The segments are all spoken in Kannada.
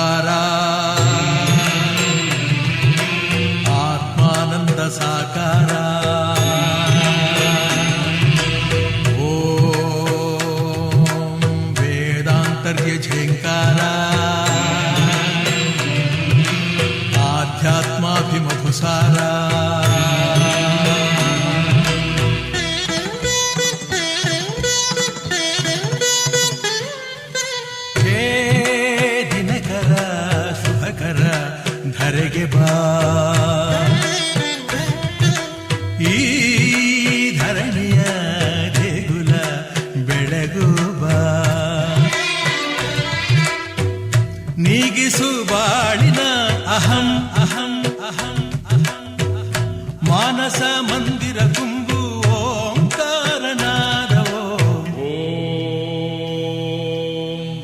ಓಂಕಾರ ಆತ್ಮಾನಂದ ಸಾಕಾರ ಓಂ ವೇದಾಂತರ್ಯ ಝೇಂಕಾರ ಆಧ್ಯಾತ್ಮಾಭಿಮಧುಸಾರ ಧರೆಗೆ ಬಾ ಈ ಧರಣಿಯ ದೇಗುಲ ಬೆಳಗು ಬಾ ನೀಗಿಸು ಬಾಳಿನ ಅಹಂ ಅಹಂ ಅಹಂ ಅಹಂ ಮಾನಸ ಮಂದಿರ ತುಂಬು ಓಂಕಾರನಾದವೋ ಓಂ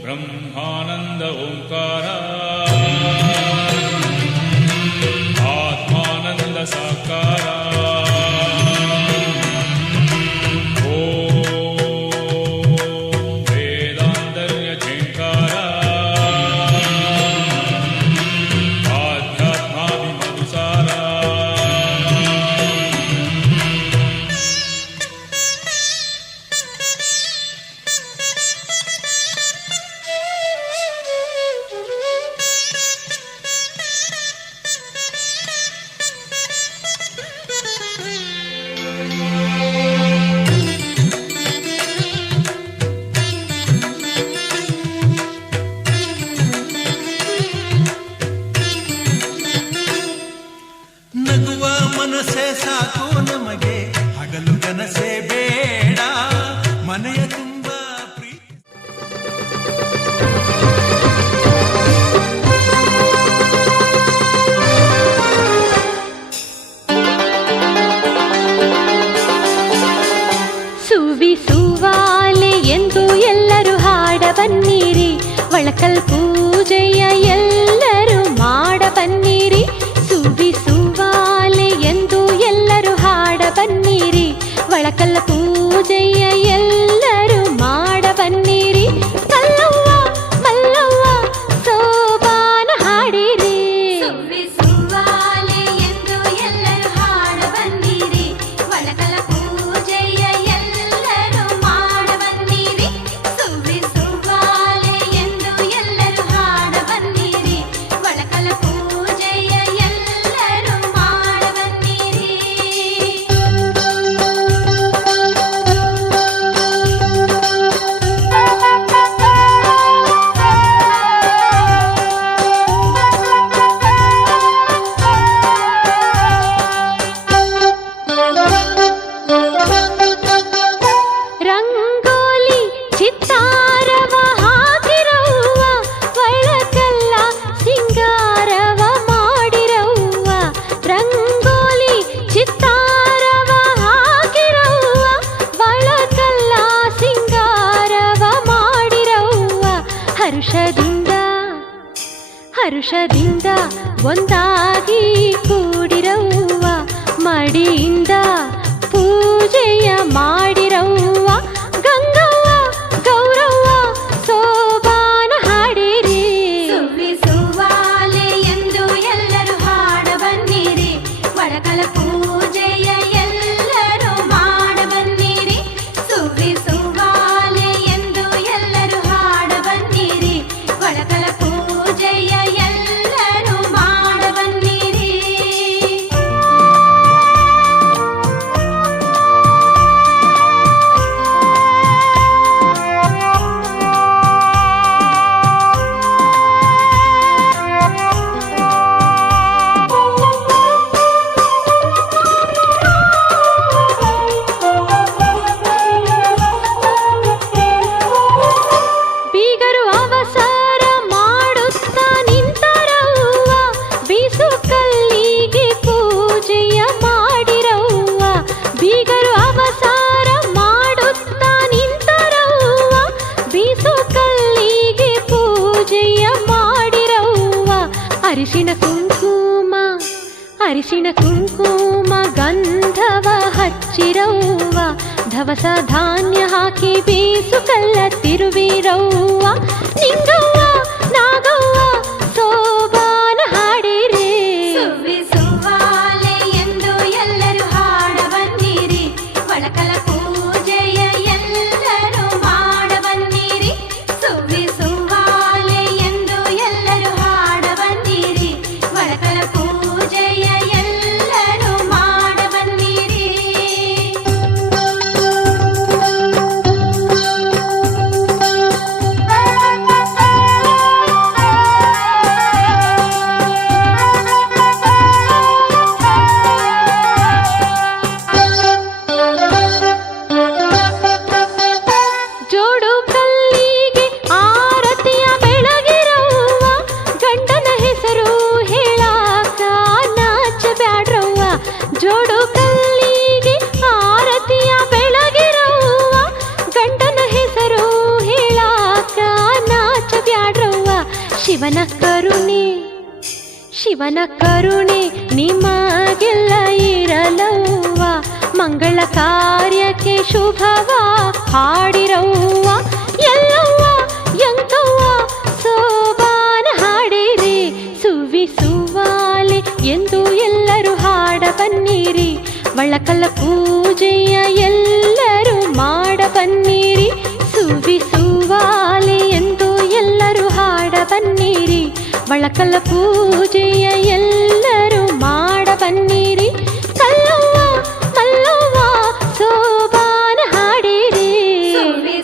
ಬ್ರಹ್ಮಾನಂದ ಓಂಕಾರ ಸಾಕಾರ ಓಂ ವೇದಾಂತರ್ಯ ಝೇಂಕಾರ ಆಧ್ಯಾತ್ಮಾಭಿಮಧುಸಾರ ನಗುವ ಮನಸ್ಸೇ ಸಾಕು ನಮಗೆ ಹಗಲು ಕನಸೇ ಬೇಡ ಮನೆಯ ತುಂಬ ಪ್ರೀತಿ ಸುವಿಸುವಾಲೆ ಎಂದು ಎಲ್ಲರೂ ಹಾಡ ಬನ್ನಿರಿ ಒಳಕಲ್ ಪೂಜೆಯ ಎಲ್ಲರೂ ಮಾಡ ಬನ್ನಿರಿ ಸುವಿಸುವಾಲೆ ಎಂದು ಎಲ್ಲರೂ ಹಾಡ ಬನ್ನಿರಿ ಒಳಕಲ್ ಪೂಜೆಯ ಎಲ್ಲರೂ ಮಾಡ ಬನ್ನಿರಿ ಕಲ್ಲವ್ವ ಮಲ್ಲವ್ವ ಸೋಬಾನ ಹಾಡಿರಿ ಸುವಿಸುವಾಲೆ ಎಂದು ಎಲ್ಲರೂ ಹಾಡ ಬನ್ನಿರಿ ಒಳಕಲ್ ಪೂಜೆಯ ಎಲ್ಲರೂ ಮಾಡ ಬನ್ನಿರಿ ಸುವಿಸುವಾಲೆ ಎಂದು ಎಲ್ಲರೂ ಹಾಡ ಬನ್ನಿರಿ ಒಳಕಲ್ ಪೂಜೆಯ ಎಲ್ಲರೂ ಮಾಡ ಬನ್ನಿರಿ ರಂಗೋಲಿ ಚಿತ್ತಾರವ ಹಾಕಿರವ್ವ ಒಳಕಲ್ಲ ಸಿಂಗಾರವ ಮಾಡಿರವ್ವ ರಂಗೋಲಿ ಚಿತ್ತಾರವ ಹಾಕಿರವ್ವ ಒಳಕಲ್ಲ ಸಿಂಗಾರವ ಮಾಡಿರವ್ವ ಹರುಷದಿಂದ ಒಂದಾಗಿ ಕೂಡಿರವ್ವ ಮಡಿಯಿಂದ ಪೂಜೆಯ ಮಾಡಿರವ್ವ ಗಂಗವ್ವ ಗೌರವ್ವ ಸೋಬಾನ ಹಾಡಿರಿ ಸುವಿಸುವಾಲೆ ಎಂದು ಎಲ್ಲರೂ ಹಾಡ ಬನ್ನಿರಿ ಒಳಕಲ ಪೂಜೆಯ ಎಲ್ಲರೂ ಮಾಡ ಬನ್ನಿರಿ ಸುವಿಸುವಾಲೆ ಎಂದು ಎಲ್ಲರೂ ಹಾಡ ಬನ್ನಿರಿ ಒಳಕಲ ಪೂಜೆಯ ಎಲ್ಲರೂ ಮಾಡ ಬನ್ನಿರಿ ಬೀಗರು ಅವಸರ ಮಾಡುತ್ತಾ ನಿಂತರವ್ವ ಬೀಸು ಕಲ್ಲಿಗೆ ಪೂಜೆಯ ಮಾಡಿರವ್ವ ಬೀಗರು ಅವಸರ ಮಾಡುತ್ತಾ ನಿಂತರವ್ವ ಬೀಸು ಕಲ್ಲಿಗೆ ಪೂಜೆಯ ಮಾಡಿರವ್ವ ಅರಿಶಿಣ ಕುಂಕುಮ ಗಂಧವ ಹಚ್ಚಿರವ್ವ ಧವಸ ಧಾನ್ಯ ಹಾಕಿ ಬೀಸು ಕಲ್ಲ ತಿರುವಿರವ್ವ ನಿಂಗವ್ವ ನಾಗವ್ವ ಶಿವನ ಕರುಣೆ ಶಿವನ ಕರುಣೆ ನಿಮಗೆಲ್ಲ ಇರಲವ್ವ, ಮಂಗಳ ಕಾರ್ಯಕ್ಕೆ ಶುಭವ ಹಾಡಿರವ್ವ. ಎಲ್ಲವ್ವ ಎಂಕವ್ವ ಸೋಬಾನ ಹಾಡಿರಿ, ಸುವಿಸುವಾಲೆ ಎಂದು ಎಲ್ಲರೂ ಹಾಡ ಬನ್ನಿರಿ. ಒಳಕಲ್ಲ ಪೂಜೆಯ ಎಲ್ಲರೂ ಮಾಡ ಬನ್ನಿರಿ, ಸುವಿಸುವಾಲೆ ಎಂದು ಎಲ್ಲರೂ ಹಾಡ ಬನ್ನಿರಿ. ಒಳಕಲ್ಲ ಪೂಜೆಯ ಎಲ್ಲರೂ ಮಾಡ ಬನ್ನಿರಿ. ಕಲ್ಲವ್ವ ಮಲ್ಲವ್ವ ಸೋಬಾನ ಹಾಡಿರಿ,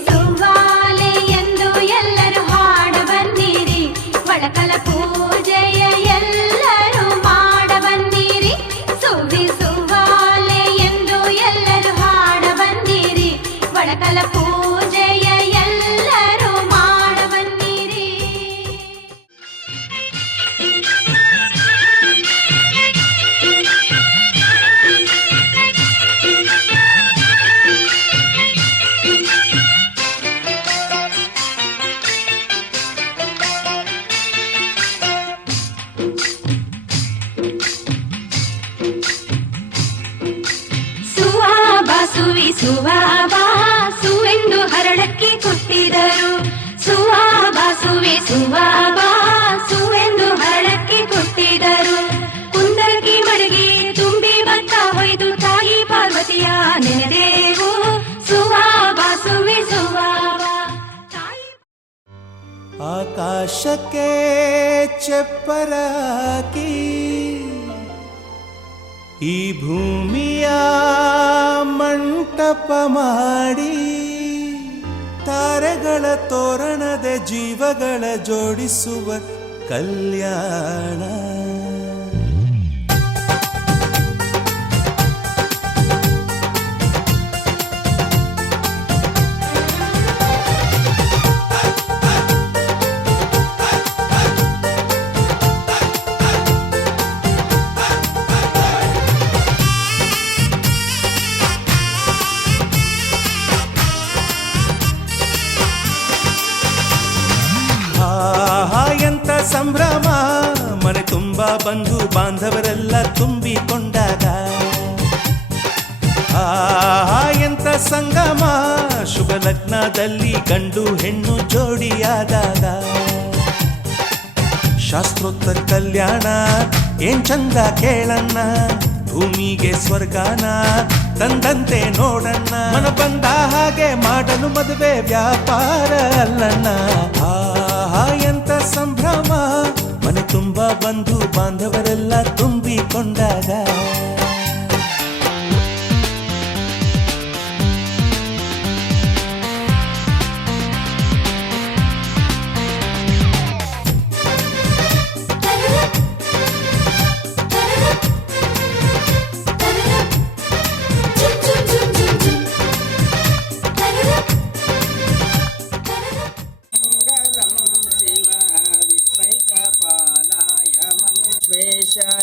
ಸುವಾಲೆ ಎಂದು ಎಲ್ಲರೂ ಹಾಡ ಬನ್ನಿರಿ. ಒಳಕಲ ಪೂಜೆಯ ಎಲ್ಲರೂ ಮಾಡ ಬನ್ನಿರಿ, ಸುವಾಲೆ ಎಂದು ಎಲ್ಲರೂ ಹಾಡ ಬನ್ನಿರಿ. ಒಳಕಲ ಪೂಜೆಯ ಎಲ್ಲರೂ ಮಾಡ ಬನ್ನಿರಿ. ಸುವಾಬ ಸುವೆಂದು ಹರಳಕ್ಕೆ ಕೊಟ್ಟಿದರು. ಸುವಾಬ ಸುವೆಂದು ಹರಳಕ್ಕೆ ಕೊಟ್ಟಿದರು. ಕುಂದರಗಿ ಮಡಗಿ ತುಂಬಿ ಭತ್ತ ಹೊಯ್ದು ತಾಯಿ ಪಾರ್ವತಿಯ ನೆನೆದೇವು. ಸುವಾಬ ತಾಯಿ ಆಕಾಶಕ್ಕೆ ಚಪ್ಪರಾಕಿ ಈ ಭೂಮಿಯ ಮಂಟಪ ಮಾಡಿ, ತಾರೆಗಳ ತೋರಣದ ಜೀವಗಳ ಜೋಡಿಸುವ ಕಲ್ಯಾಣ. ಎಂತ ಸಂಭ್ರಮ, ಮನೆ ತುಂಬ ಬಂಧು ಬಾಂಧವರೆಲ್ಲ ತುಂಬಿಕೊಂಡಾಗ. ಎಂತ ಸಂಗಮ, ಶುಭ ಲಗ್ನದಲ್ಲಿ ಗಂಡು ಹೆಣ್ಣು ಜೋಡಿಯಾದಾಗ. ಶಾಸ್ತ್ರೋತ್ತರ ಕಲ್ಯಾಣ ಏನ್ ಚಂದ ಕೇಳಣ್ಣ, ಭೂಮಿಗೆ ಸ್ವರ್ಗಾನ ತಂದಂತೆ ನೋಡಣ್ಣ. ಮನ ಬಂದ ಹಾಗೆ ಮಾಡಲು ಮದುವೆ ವ್ಯಾಪಾರ ಅಲ್ಲಣ್ಣ. ಎಂತ ಸಂಭ್ರಮ, ಮನೆ ತುಂಬ ಬಂಧು ಬಾಂಧವರೆಲ್ಲ ತುಂಬಿಕೊಂಡಾಗ.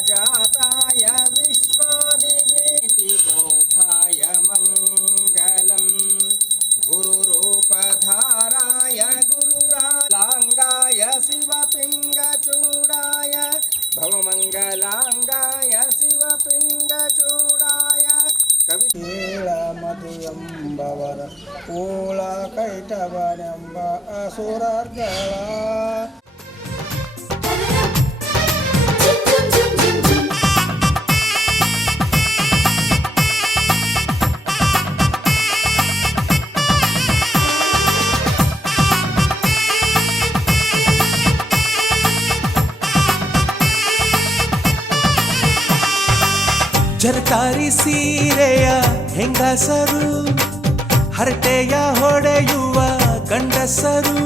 जाताय विश्वादिवेति बोधाय मङ्गलम् गुरुरूपधाराय गुरुरालाङ्गाय शिवपिङ्गचूडाय भवमङ्गलाङ्गाय शिवपिङ्गचूडाय कवितेळ मधुयम्बवर ओळ कैटवನೆಂಬ असुरर्ಗಳ ಜರಕಾರಿ ಸೀರೆಯ ಹೆಂಗಸರು, ಹರಟೆಯ ಹೊಡೆಯುವ ಗಂಡಸರು,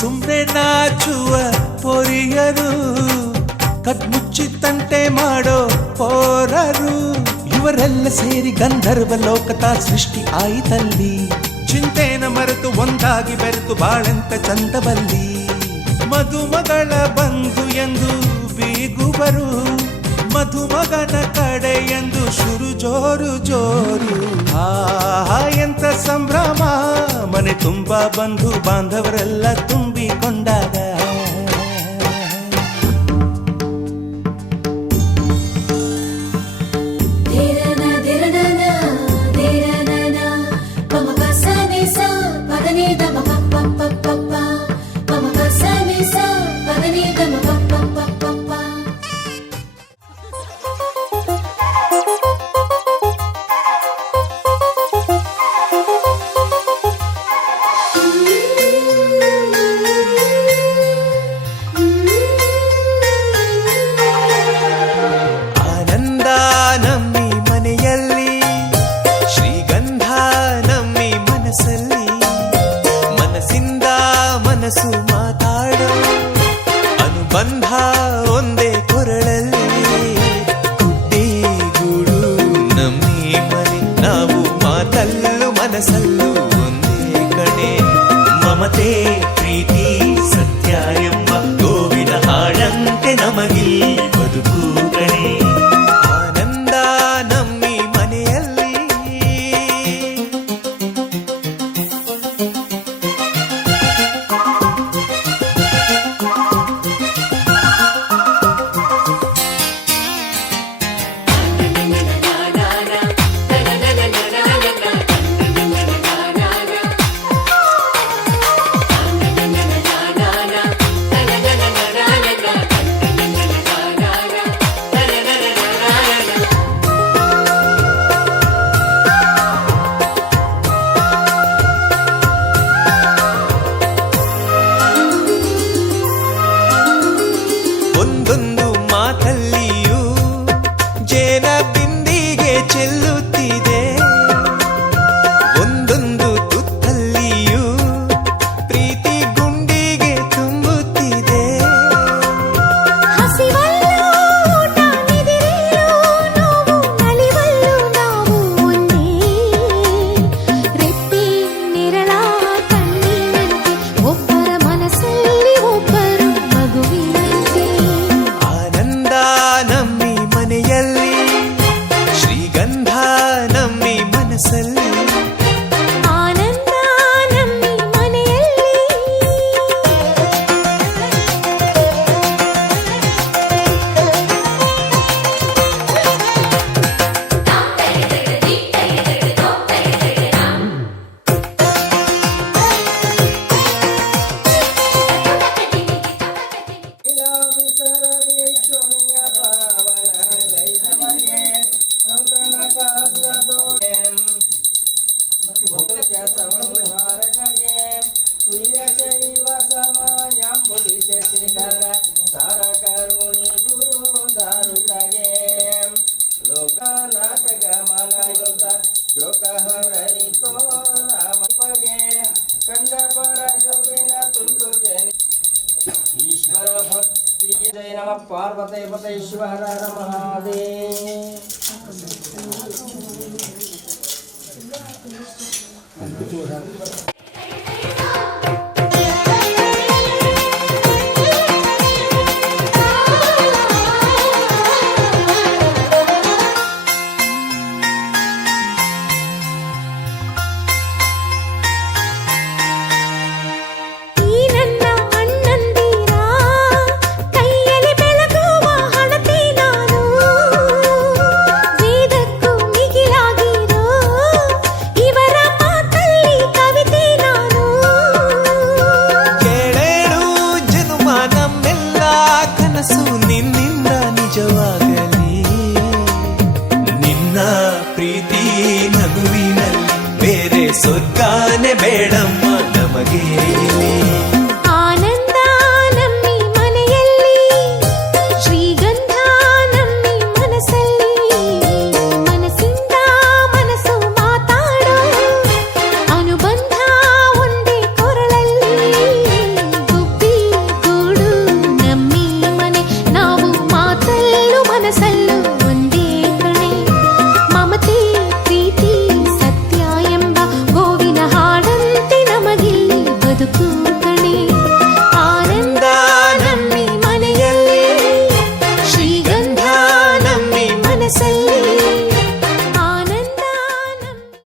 ಸುಮ್ನೆ ನಾಚುವ ಪೊರಿಯರು, ಕದ್ಮುಚ್ಚಿ ತಂಟೆ ಮಾಡೋ ಪೋರರು. ಇವರೆಲ್ಲ ಸೇರಿ ಗಂಧರ್ವ ಲೋಕದ ಸೃಷ್ಟಿ ಆಯಿತಲ್ಲಿ. ಚಿಂತೆನ ಮರೆತು ಒಂದಾಗಿ ಬೆರೆತು ಬಾಳೆಂತ ಚಂದವಲ್ಲಿ. ಮದುಮಗಳ ಬಂಧು ಎಂದು ಬೀಗುವರು, ಮಧುಮಗನ ಕಡೆ ಎಂದು ಶುರು ಜೋರು ಜೋರು. ಎಂತ ಸಂಭ್ರಮ, ಮನೆ ತುಂಬ ಬಂಧು ಬಾಂಧವರೆಲ್ಲ ತುಂಬಿಕೊಂಡಾಗ. ಬಂಧ ಒಂದೇ ಕೊರಳಲ್ಲಿ ಗುಡ್ಡಿ ಗೂಡು ನಮ್ಮಿ ಮನೆ ನಾವು ಮಾತಲ್ಲೂ ಮನಸ್ಸಲ್ಲೂ ಒಂದೇ ಕಣೆ ಮಮತೆ ಪ್ರೀತಿ ಸತ್ಯ ಎಂಬ ಗೋವಿನ ಹಾಡಂತೆ ನಮಗಿಲ್ಲಿ ಬದುಕು ಕಣೆ ಆನಂದ ನಮ್ಮಿ ಮನೆಯಲ್ಲಿ ಒಂದೊಂದು ಮಾತಲ್ಲಿಯೂ ಜೇನ ಬಿಂದಿಗೆ ಚೆಲ್ಲುತ್ತಿದೆ ಒಂದೊಂದು ತುತ್ತಲ್ಲಿಯೂ ಪ್ರೀತಿ ಗುಂಡಿಗೆ ತುಂಬುತ್ತಿದೆ ಹಸಿವಲ್ಲೂ ಊಟ ನಿದಿರೆಯೂ ನೋವು ನಲಿವಲ್ಲೂ ನಾವು ಒಂದೇ ರೆಪ್ಪೆ ನೆರಳ ಕಣ್ಣಿನಂತೆ ಒಬ್ಬರ ಮನಸ್ಸಲ್ಲಿ ಒಬ್ಬರು ಮಗುವಿನಂತೆ ಆನಂದ ನಮ್ಮಿ ಮನೆಯಲ್ಲಿ ಶ್ರೀಗಂಧ ನಮ್ಮಿ ಮನಸ್ಸಲ್ಲಿ ಆನಂದ ನಮ್ಮಿ ಮನೆಯಲ್ಲಿ ಈಶ್ವರ ಭಕ್ತಿ ಜಯ ನಮ ಪಾರ್ವತೇ ಪತೇಶ್ವರ ಮಹಾದೇವ ಈ ನನ್ನ ಅಣ್ಣಂದಿರ ಕೈಯಲ್ಲಿ ಬೆಳಗುವ ಹಣತೆ ನಾನು ವೇದಕ್ಕೂ ಮಿಗಿಲಾಗಿರೋ ಇವರ ಮಾತಲ್ಲಿ ಕವಿತೆ ನಾನು ಕೇಳೇಳು ಜನುಮ ನಮ್ಮೆಲ್ಲ ಕನಸು ನಿನ್ನಿಂದ ನಿಜವಾಗಲಿ ನಿನ್ನ ಪ್ರೀತಿ ನಗುವಿನಲ್ಲಿ ಬೇರೆ ಸ್ವರ್ಗಾನೆ ಬೇಡಮ್ಮ ನಮಗೆ ಇಲ್ಲಿ. ಆನಂದ ನಮ್ಮಿ ಮನೆಯಲ್ಲಿ ಶ್ರೀಗಂಧ ನಮ್ಮಿ ಮನಸ್ಸಲ್ಲಿ ಮನಸ್ಸಿಂದ ಮನಸ್ಸು ಮಾತಾಡೋ ಅನುಬಂಧ ಒಂದೇ ಕೊರಳಲ್ಲಿ ಗುಬ್ಬಿ ಗೂಡು ನಮ್ಮಿ ಮನೆ ನಾವು ಮಾತಲ್ಲೂ ಮನಸ್ಸಲ್ಲೂ ಒಂದೇ ಕಣೆ ಮಮತೆ ಪ್ರೀತಿ ಸತ್ಯ ಎಂಬ ಗೋವಿನ ಹಾಡಂತೆ ನಮಗಿಲ್ಲಿ ಬದುಕು ಕಣೆ ಆನಂದ ನಮ್ಮಿ ಮನೆಯಲ್ಲಿ ಶ್ರೀಗಂಧ ನಮ್ಮಿ ಮನಸ್ಸಲ್ಲಿ ಆನಂದ ನಮ್ಮಿ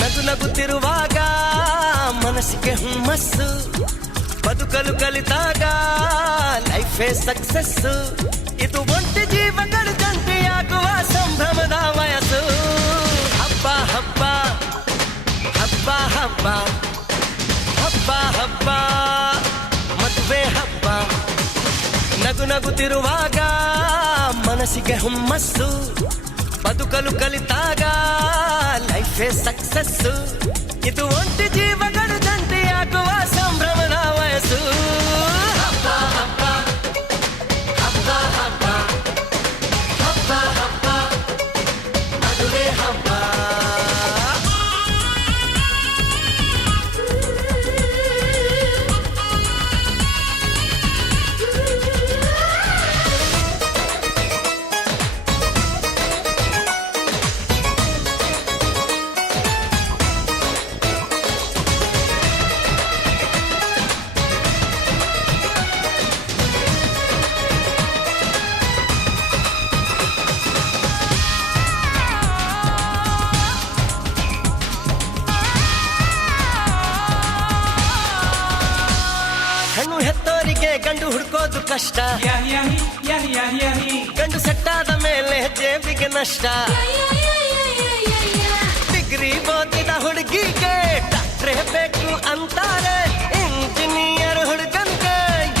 ನಗು ನಗುತ್ತಿರುವಾಗ ಮನಸ್ಸಿಗೆ ಹುಮ್ಮಸ್ಸು ಬದುಕಲು ಕಲಿತಾಗ ಲೈಫೇ ಸಕ್ಸಸ್ಸು ಇದು ಒಂಟಿ ಜೀವಗಳು ಜಂಟಿಯಾಗುವ ಸಂಭ್ರಮದ ವಯಸ್ಸು ಹಬ್ಬ ಹಬ್ಬ ಹಬ್ಬ ಹಬ್ಬ ಹಬ್ಬ ಹಬ್ಬ ಮತ್ತು ನಗು ನಗುತ್ತಿರುವಾಗ ಮನಸ್ಸಿಗೆ ಹುಮ್ಮಸ್ಸು ಬದುಕಲು ಕಲಿತಾಗ ಲೈಫೇ ಸಕ್ಸಸ್ಸು ಇದು ಒಂಟಿ ಜೀವಗಳು ಜಂಟಿಯಾಗುವ ಸಂಭ್ರಮದ ವಯಸ್ಸು ಹಬ್ಬ ಹಬ್ಬ ಹಬ್ಬ ಹಬ್ಬ ಹಬ್ಬ ಹಬ್ಬ ಮದುವೆ ಹಬ್ಬ ಹೆಣ್ಣು ಹೆತ್ತೋರಿಗೆ ಗಂಡು ಹುಡ್ಕೋದು ಕಷ್ಟ ಗಂಡು ಸೆಟ್ಟಾದ ಮೇಲೆ ಜೇಬಿಗೆ ನಷ್ಟ ಡಿಗ್ರಿ ಓದಿದ ಹುಡುಗಿಗೆ ಡಾಕ್ಟ್ರೇ ಬೇಕು ಅಂತಾರೆ ಇಂಜಿನಿಯರ್ ಹುಡುಗನ್ಗೆ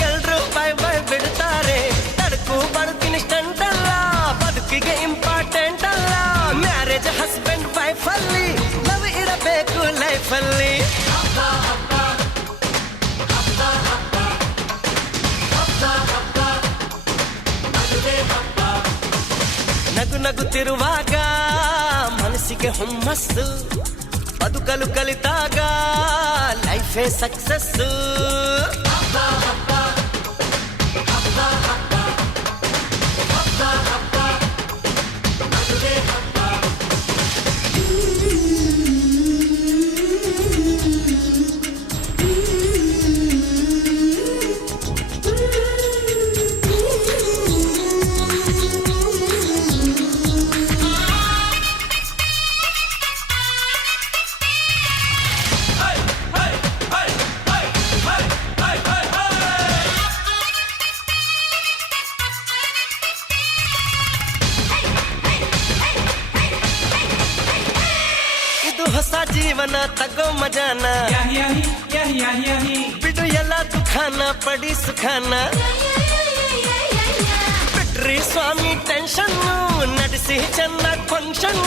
ಎಲ್ರು ಬೈ ಬೈ ಬಿಡ್ತಾರೆ ತಡಕು ಬದುಕಿನ ಸ್ಟಂಟ್ ಅಲ್ಲ ಬದುಕಿಗೆ ಇಂಪಾರ್ಟೆಂಟ್ ಅಲ್ಲ ಮ್ಯಾರೇಜ್ ಹಸ್ಬೆಂಡ್ ವೈಫ್ ಅಲ್ಲಿ ಲವ್ ಇರಬೇಕು ಲೈಫ್ ಅಲ್ಲಿ ನಗು ನಗುತ್ತಿರುವಾಗ ಮನಸ್ಸಿಗೆ ಹುಮ್ಮಸ್ಸು ಬದುಕಲು ಕಲಿತಾಗ ಲೈಫೇ ಸಕ್ಸಸ್ಸು ಇದು ಹೊಸ ಜೀವನ ತಗೋ ಮಜಾನ ಬಿಡು ಎಲ್ಲ ದುಃಖಾನ ಪಡಿ ಸುಖಾನ ಬಿಟ್ರಿ ಸ್ವಾಮಿ ಟೆನ್ಷನ್ ನಡೆಸಿ ಚೆನ್ನಾಗಿ ಫಂಕ್ಷನ್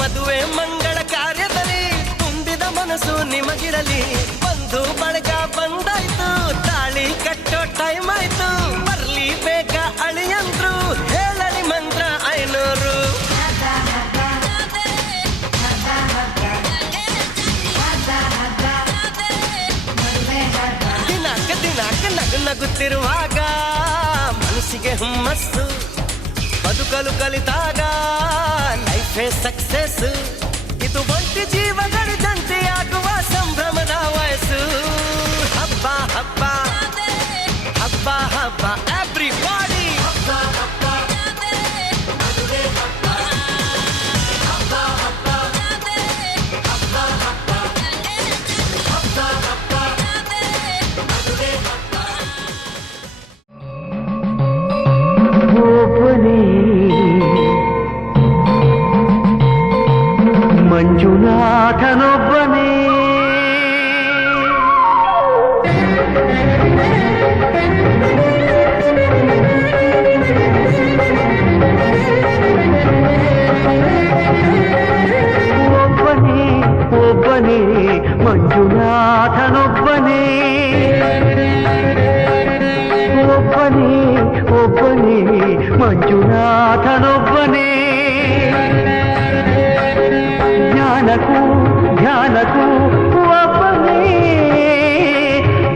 ಮದುವೆ ಮಂಗಳ ಕಾರ್ಯದಲ್ಲಿ ತುಂಬಿದ ಮನಸ್ಸು ನಿಮಗಿರಲಿ ಬಂದು ಬಳಗ ಬಂದಾಯ್ತು ತಾಳಿ ಕಟ್ಟೋ ಟೈಮ್ ಆಯ್ತು ಬರ್ಲಿ ಬೇಗ ಅಳಿಯಂದ್ರು ಹೇಳಲಿ ಮಂತ್ರ 500 ನಗು ನಗುತ್ತಿರುವಾಗ ಮನಸ್ಸಿಗೆ ಹುಮ್ಮಸ್ಸು ಬದುಕಲು ಕಲಿತಾಗ ಲೈಫೇ ಸಕ್ಸಸ್ ಇದು ಒಂಟಿ ಜೀವಗಳು ಜಂಟಿಯಾಗುವ ಸಂಭ್ರಮದ ವಯಸ್ಸು ಹಬ್ಬ ಹಬ್ಬ ಹಬ್ಬ ಹಬ್ಬ ಎವ್ರಿಬಾಡಿ ಹಬ್ಬ ಹಬ್ಬ ಮದುವೆ ಹಬ್ಬ ಹಬ್ಬ ಹಬ್ಬ ಹಬ್ಬ ಹಬ್ಬ ಹಬ್ಬ ಹಬ್ಬ ಮದುವೆ ಹಬ್ಬ ಮಂಜುನಾಥನೊಬ್ಬನೇ ಒಬ್ಬನೇ ಒಬ್ಬನೇ ಮಂಜುನಾಥನೊಬ್ಬನೇ ಒಬ್ಬನೇ ಒಬ್ಬನೇ ಮಂಜುನಾಥನೊಬ್ಬನೇ ಜ್ಞಾನಕ್ಕೂ ಧ್ಯಾನಕ್ಕೂ ಒಬ್ಬನೇ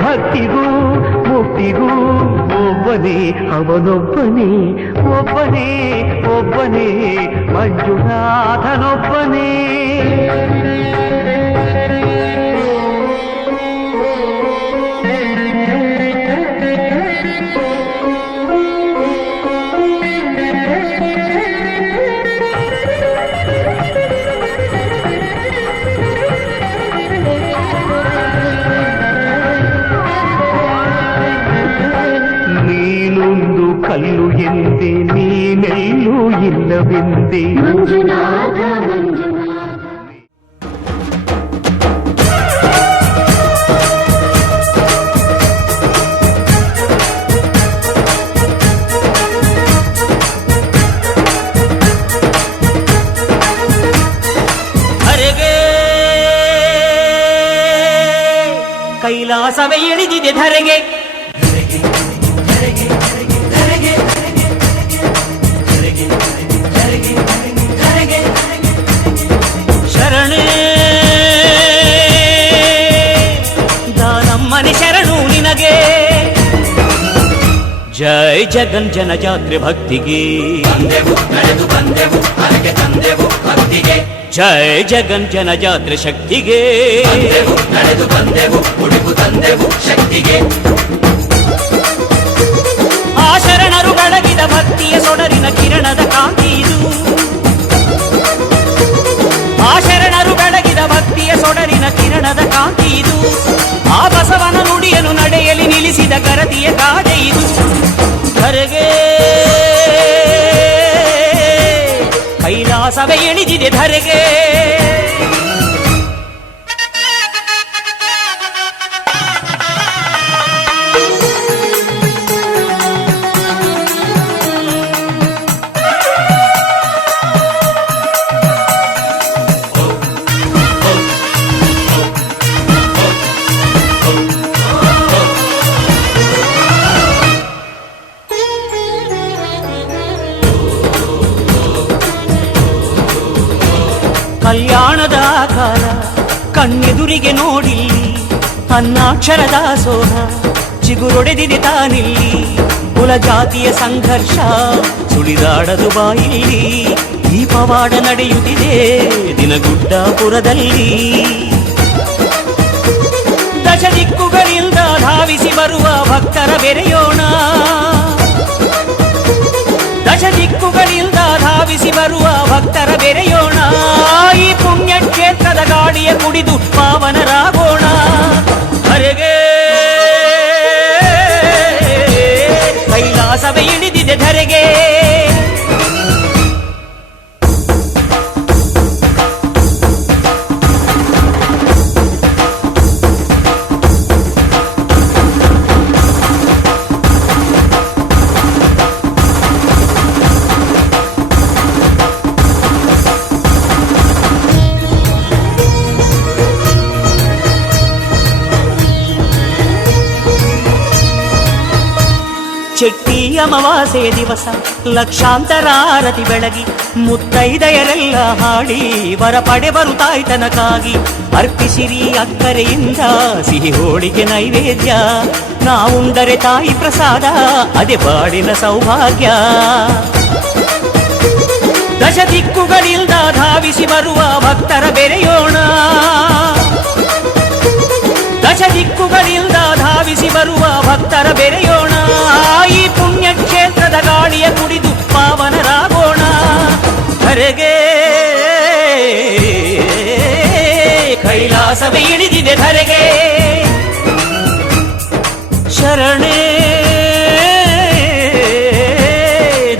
ಭಕ್ತಿಗೂ ಮುಕ್ತಿಗೂ ಒಬ್ಬನೇ ಅವನೊಬ್ಬನೇ ಒಬ್ಬನೇ ಒಬ್ಬನೇ ಮಂಜುನಾಥನೊಬ್ಬನೇ ನೀನೊಂದು ಕಲ್ಲು ಎಂದೆ ನೀನೆಲ್ಲೂ ಇಲ್ಲವೆಂದೆ ಮಂಜುನಾಥ ಮಂಜುನಾಥ ಕೈಲಾಸವೇ ಇಳಿದಿದೆ ಧರೆಗೆ. ಶರಣೇ ದಾನಮ್ಮನೆ ಶರಣು ನಿನಗೆ. ಜೈ ಜಗನ್ ಜನ ಜಾತ್ರೆ ಭಕ್ತಿಗೆ ನಡೆದು ಬಂದೆವು ಹರಕೆ ತಂದೆವು ಭಕ್ತಿಗೆ. ಜೈ ಜಗನ್ ಜನ ಜಾತ್ರೆ ಶಕ್ತಿಗೆ ನಡೆದು ಬಂದೆವು ಉಡುಪು ತಂದೆವು ಶಕ್ತಿಗೆ. ಆ ಶರಣರು ಬೆಳಗಿದ ಭಕ್ತಿಯ ಸೊಡರಿನ ಕಿರಣದ ಕಾಂತಿ ಇದು. ಆ ಶರಣರು ಬೆಳಗಿದ ಭಕ್ತಿಯ ಸೊಡರಿನ ಕಿರಣದ ಕಾಂತಿ ಇದು. ಆ ಬಸವನ ನುಡಿಯನ್ನು ನಡೆಯಲಿ ನಿಲ್ಲಿಸಿದ ಕರತಿಯ ಗಾದೆ ಇದು. ಧರೆಗೆ ಕೈಲಾಸವೇ ಇಳಿದಿದೆ ಧರೆಗೆ. ಕಲ್ಯಾಣದ ಕಾಲ ಕಣ್ಣೆದುರಿಗೆ ನೋಡಿಲ್ಲಿ, ಅನ್ನಾಕ್ಷರದ ಸೋಹ ಚಿಗುರೊಡೆದಿದೆ ತಾನಿಲ್ಲಿ. ಕುಲ ಜಾತಿಯ ಸಂಘರ್ಷ ಸುಳಿದಾಡದು ಬಾಯಿಲ್ಲಿ, ಈ ಪವಾಡ ನಡೆಯುತ್ತಿದೆ ದಿನಗುಡ್ಡಾಪುರದಲ್ಲಿ. ದಶ ದಿಕ್ಕುಗಳಿಂದ ಧಾವಿಸಿ ಬರುವ ಭಕ್ತರ ಬೆರೆಯೋಣ. ದಶ ದಿಕ್ಕುಗಳಿಂದ ಧಾವಿಸಿ ಬರುವ ಭಕ್ತರ ಬೆರೆಯೋಣ. ಈ ಪುಣ್ಯ ಕ್ಷೇತ್ರದ ಗಾಡಿಯ ಕುಡಿದು ಪಾವನರಾಗೋಣ. ಧರೆಗೆ ಕೈಲಾಸವೇ ಇಳಿದಿದೆ ಧರೆಗೆ. ಚೆಟ್ಟಿ ಅಮಾವಾಸೆ ದಿವಸ ಲಕ್ಷಾಂತರ ಆರತಿ ಬೆಳಗಿ, ಮುತ್ತೈದೆಯರೆಲ್ಲ ಹಾಡಿ ವರ ಪಡೆ ಬರುತ್ತಾಯ್ತನಕ್ಕಾಗಿ. ಅರ್ಪಿಸಿರಿ ಅಕ್ಕರೆಯಿಂದ ಸಿಹಿ ಹೋಳಿಗೆ ನೈವೇದ್ಯ, ನಾವುಂಡರೆ ತಾಯಿ ಪ್ರಸಾದ ಅದೇ ಬಾಡಿನ ಸೌಭಾಗ್ಯ. ದಶ ದಿಕ್ಕುಗಳಿಂದ ಧಾವಿಸಿ ಬರುವ ಭಕ್ತರ ಬೆರೆಯೋಣ. ದಶ ದಿಕ್ಕುಗಳಿಂದ ಧಾವಿಸಿ ಬರುವ ಭಕ್ತರ ಬೆರೆಯೋಣ. ಈ ಪುಣ್ಯ ಕ್ಷೇತ್ರದ ಗಾಳಿಯ ಕುಡಿದು ಪಾವನರಾಗೋಣ. ಧರೆಗೆ ಕೈಲಾಸವೇ ಇಳಿದಿದೆ ಧರೆಗೆ. ಶರಣೇ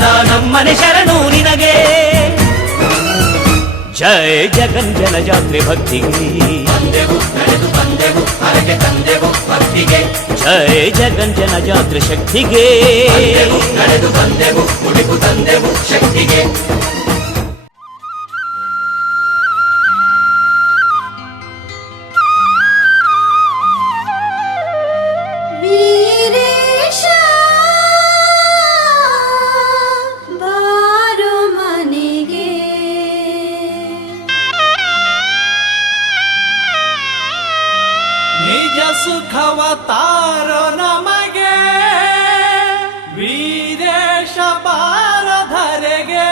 ದಾನಮ್ಮನೆ ಶರಣು ನಿನಗೆ. ಜೈ ಜಗನ್ ಜನ ಜಾತ್ರೆ ಭಕ್ತಿಗೆ ನಡೆದು ಬಂದೆವು ಹರಕೆ ತಂದೆವು ಭಕ್ತಿಗೆ. ಜೈ ಜಗನ್ ಜನ ಜಾತ್ರೆ ಶಕ್ತಿಗೆ ನಡೆದು ಬಂದೆವು ಉಡುಪು ತಂದೆವು ಶಕ್ತಿಗೆ. ವೀರೇಶ ಬಾರೋ ಮನೆಗೆ, ನಿಜ ಸುಖವ ತಾರೋ ನಮಗೆ, ವೀರೇಶ ಬಾರ ಧರೆಗೆ.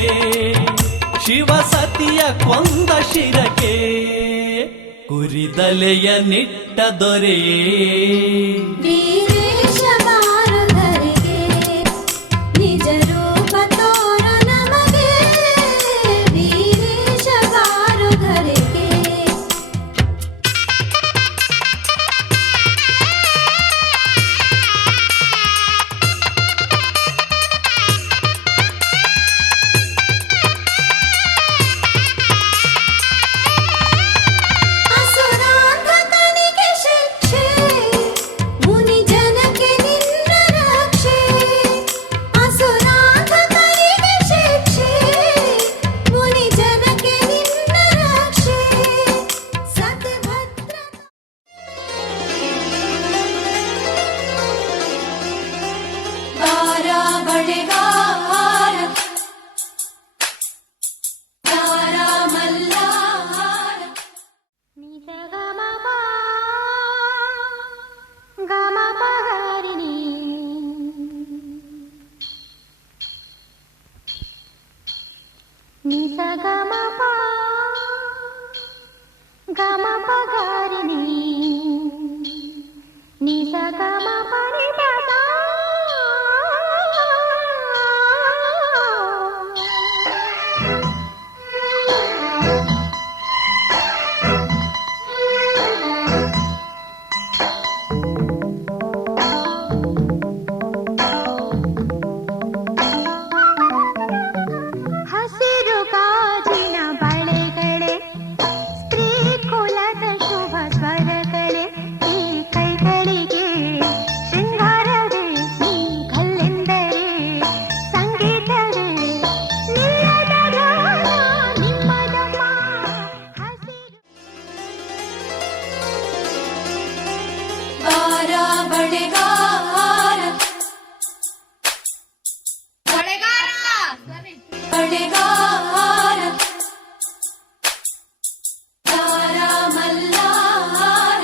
ಶಿರಕ್ಕೆ ಶಿವ ಸತಿಯ ಕೊಂದ ಶಿರಕ್ಕೆ ಕುರಿದಲೆಯ ನಿಟ್ಟ ದೊರೆಯೇ ವೀರೇಶ ಬಾರುಧರಿಗೆ ನಿಜ ರೂಪ ತೋರ ನಮಗೆ ವೀರೇಶ ಬಾರುಧರಿಗೆ ಅಸುರಾಂಧಕನಿಗೆ ಶಿಕ್ಷೆ ಮುನಿ ಜನಕ್ಕೆ ನಿನ್ನ ರಕ್ಷೆ ಅಸುರಾಂಧಕನಿಗೆ ಶಿಕ್ಷೆ ಮುನಿ ಜನಕ್ಕೆ ನಿನ್ನ ರಕ್ಷೆ ಸತ್ಯಭದ್ರ ಬಾರ ಬಳೆಗಾರ ತಾರ ಮಲ್ಲಾರ ನಿಜ ಗಮ ಪಗಾರಿಣಿ ನಿಜ ಗಮ ಪಗಾರಿಣಿ ನಿಜ ಗಮ ಪರಿಪದ ಹಸಿರು ಗಾಜಿನ ಬಳೆಗಳೇ ಸ್ತ್ರೀ ಕುಲದ ಶುಭ ಸ್ವರಗಳೇ ಈ ಕೈಗಳಿಗೆ ಶೃಂಗಾರವೇ ಈ ಕಲ್ಲೆಂದರೆ ಸಂಗೀತವೇ ನಿಲ್ಲದ ಗಾನ ನಿಮ್ಮದಮ್ಮ ಹಸಿರು ಬಾರ ಬಳೆಗಾರ ಬಳೆಗಾರ ತಾರ ಮಲ್ಲಾರ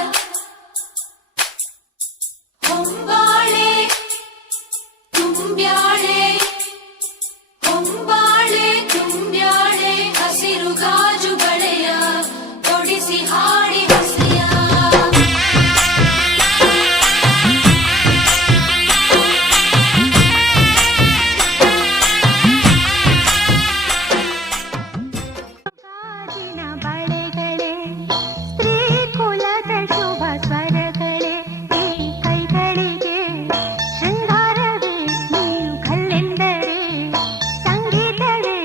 ಹೊಂಬಾಳೆ ತುಂಬ್ಯಾಳೆ ಹೊಂಬಾಳೆ ತುಂಬ್ಯಾಳೆ ಹಸಿರು ಗಾಜು ಬಳೆಯ ತೊಡಿಸಿ ಹಾಡಿ ಹಸಿಯ ಗಾಜಿನ ಬಳೆಗಳೇ ಸ್ತ್ರೀ ಕುಲದ ಶುಭ ಸ್ವರಗಳೇ ಈ ಕೈಗಳಿಗೆ ಶೃಂಗಾರವೇ ನೀವು ಕಲ್ಲೆಂದರೆ ಸಂಗೀತವೇ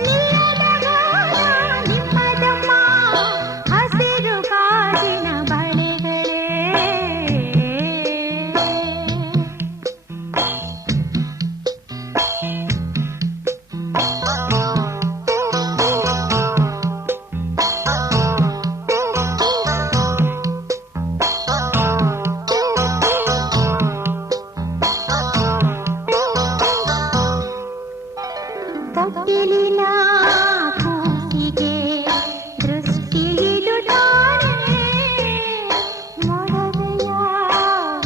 ನಿಲ್ಲದ ಗಾನ ನಿಮ್ಮದಮ್ಮ ಹಸಿರು ಗಾಜಿನ ಬಳೆಗಳೇ ತೊಟ್ಟಿಲಿನ ಕೂಸಿಗೆ ದೃಷ್ಟಿಯಿಡುತ್ತಾನೆ ಮೊಡವೆಯ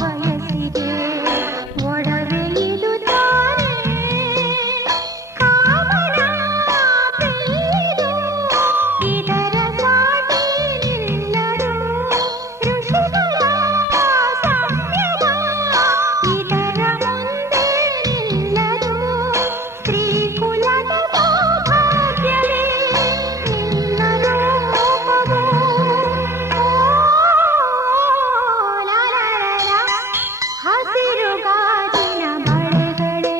ವಯಸ್ಸಿಗೆ ಒಡವೆಯಿಡುತ್ತಾನೆ ಕಾಮನ ಪ್ರಿಯರು ಇದರ ಸಾಟಿ ನಿಲ್ಲರು ಋಷಿಗಳ ಸಂಯಮ ಇದರ ಮುಂದೆ ನಿಲ್ಲರು ಸ್ತ್ರೀ ಕುಲದ ಸೌಭಾಗ್ಯವೇ ನಿನ್ನ ರೂಪವು ಹಸಿರು ಗಾಜಿನ ಬಳೆಗಳೇ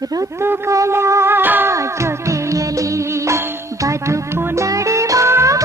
ಋತುಗಳ ಜೊತೆಯಲ್ಲಿ ಬದುಕು ನಡೆವಾಗ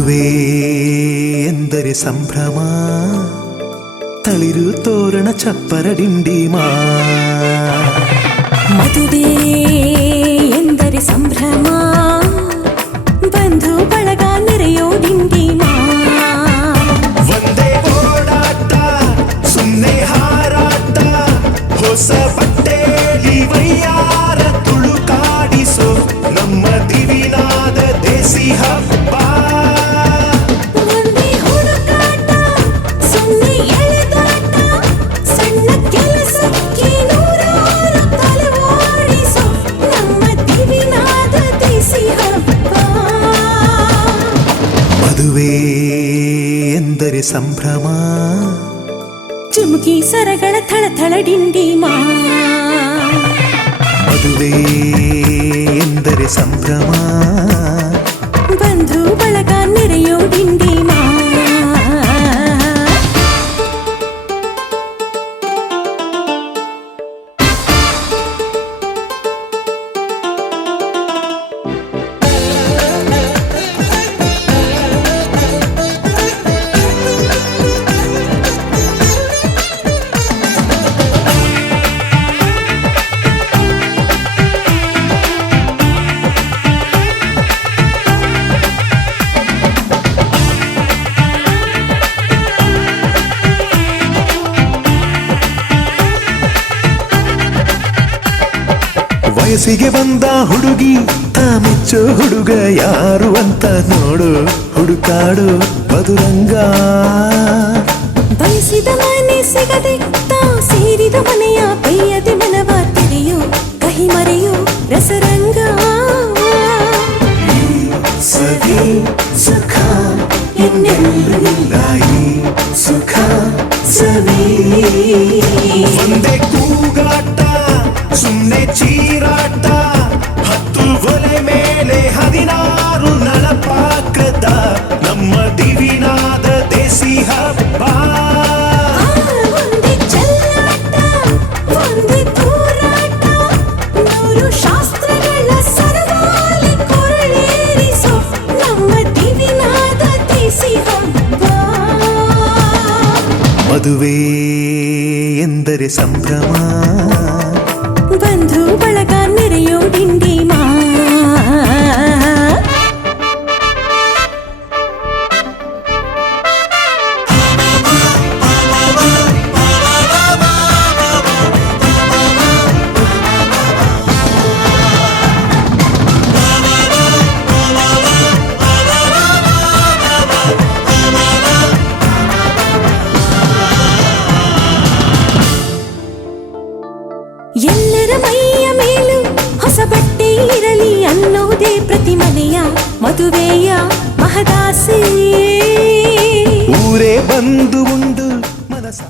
ಮದುವೆ ಎಂದರೆ ಸಂಭ್ರಮ, ತಳಿರು ತೋರಣ ಚಪ್ಪರ ಡಿಂಡಿಮಾ. ಮದುವೆ ಎಂದರೆ ಸಂಭ್ರಮ, ಬಂಧು ಬಳಗ ನೆರೆಯೋ ಡಿಂಡಿಮಾ. ಒಂದೇ ಓಡಾಟ ಸುಮ್ಮನೆ ಹಾರಾಟ, ಹೊಸ ಬಟ್ಟೆಲಿ ವೈಯಾರ ತುಳುಕಾಡಿಸೋ ನಮ್ಮ ದಿವಿನಾದ ದೇಸಿ ಹಬ್ಬ. ಒಂದೇ ಹುಡುಕಾಟ ಸುಮ್ಮನೆ ಎಳೆದಾಟ, ಸಣ್ಣ ಕೆಲಸಕ್ಕೆ ನೂರಾರು ತಲೆವಾಡಿಸೋ ನಮ್ಮ ದಿವಿನಾದ ದೇಸಿ ಹಬ್ಬ. ಮದುವೆ ಎಂದರೆ ಸಂಭ್ರಮ, ಚುಮುಕಿ ಸರಗಳ ಥಳಥಳ ಡಿಂಡಿಮಾ. ಮದುವೆ ಎಂದರೆ ಸಂಭ್ರಮ, ಬಂಧು ಬಳಗ ನೆರೆಯೋ ಡಿಂಡಿಮಾ. ವಯಸ್ಸಿಗೆ ಬಂದ ಹುಡುಗಿ ಮೆಚ್ಚೋ ಹುಡುಗ ಯಾರು ಅಂತ ನೋಡು, ಹುಡುಕಾಡು ಮಧುರಂಗ. ಬಯಸಿದ ಮನೆ ಸಿಗದೆ ತಾ ಸೇರಿದ ಮನೆಯ ಬೈಯದೆ ಮನವ ತೆರೆಯೋ ಕಹಿ ಮರೆಯೋ ರಸರಂಗ. ಸವಿ ಸುಖ ಇನ್ನೆಲ್ಲೂ ಇಲ್ಲ, ಈ ಸುಖ ಸವಿ. ಒಂದೇ ಕೂಗಾಟ ಸುಮ್ಮನೆ ಚೀರಾಟ, ಹತ್ತು ಒಲೆ ಮೇಲೆ 16 ನಳಪಾಕದ ನಮ್ಮ ದಿವಿನಾದ ದೇಸಿ ಹಬ್ಬ. ಒಂದೇ ಚೆಲ್ಲಾಟ ಒಂದೇ ತೂರಾಟ, 100 ಶಾಸ್ತ್ರಗಳ ಸರಮಾಲೆ ಕೊರಳೇರಿಸೋ ನಮ್ಮ ದಿವಿನಾದ ದೇಸಿ ಹಬ್ಬ. ಮದುವೆ ಎಂದರೆ ಸಂಭ್ರಮ, ಬಂಧು ಬಳಗ ನೆರೆಯೋ ಡಿಂಡಿಮಾ. ಎಲ್ಲರ ಮೈಯ ಮೇಲೂ ಹೊಸ ಬಟ್ಟೆ ಇರಲಿ ಅನ್ನೋದೇ ಪ್ರತಿ ಮನೆಯ ಮದುವೆಯ ಮಹದಾಸೆ. ಊರೇ ಬಂದು ಉಂಡು ಮನಸ.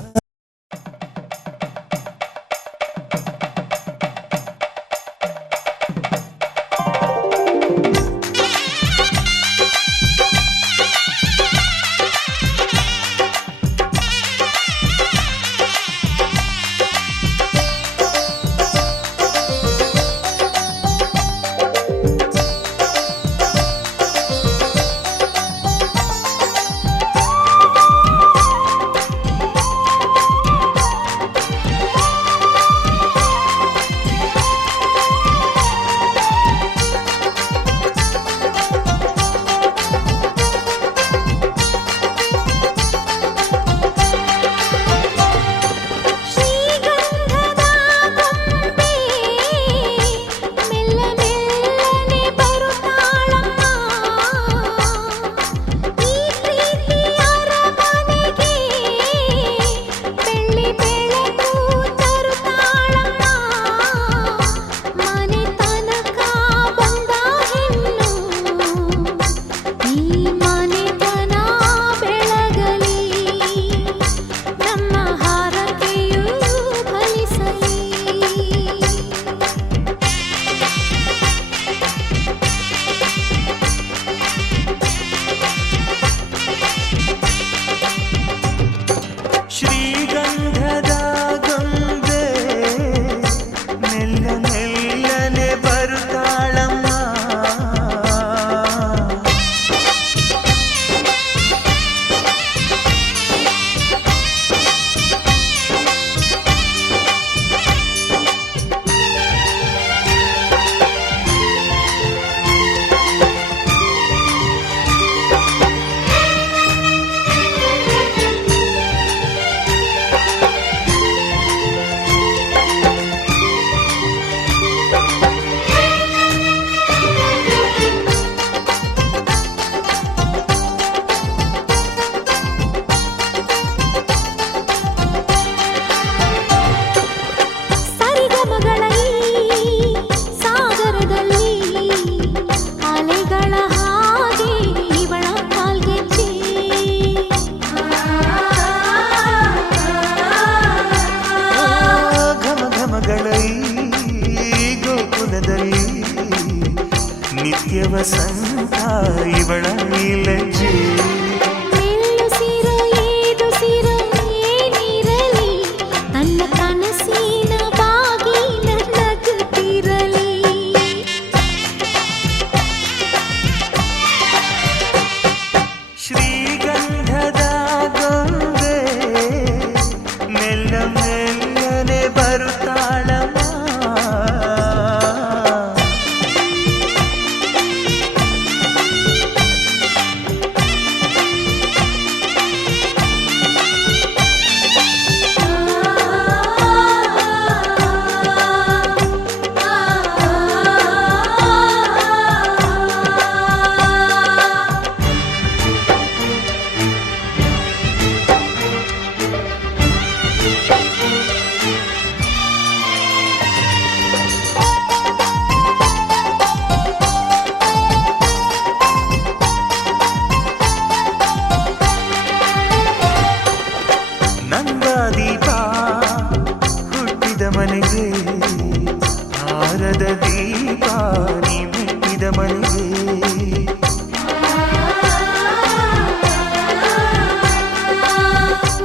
ನಿತ್ಯ ವಸಂತ ಇವಳ ಲಜ್ಜೆ ಮೆಲ್ಲುಸಿರು ಏದುಸಿರು ಏನಿರಲಿ ತನ್ನ ಕನಸಿನ ಬಾಗಿಲ ನಗುತ್ತಿರಲಿ ಶ್ರೀಗಂಧದ ಗೊಂಬೆ ಮೆಲ್ಲ ಮೆಲ್ಲನೆ ಬರುತ್ತಾಳಮ್ಮ ನಂದಾದೀಪ ಹುಟ್ಟಿದ ಮನೆಗೆ ಹಾರದ ದೀಪ ನೀ ಮೆಟ್ಟಿದ ಮನೆಗೆ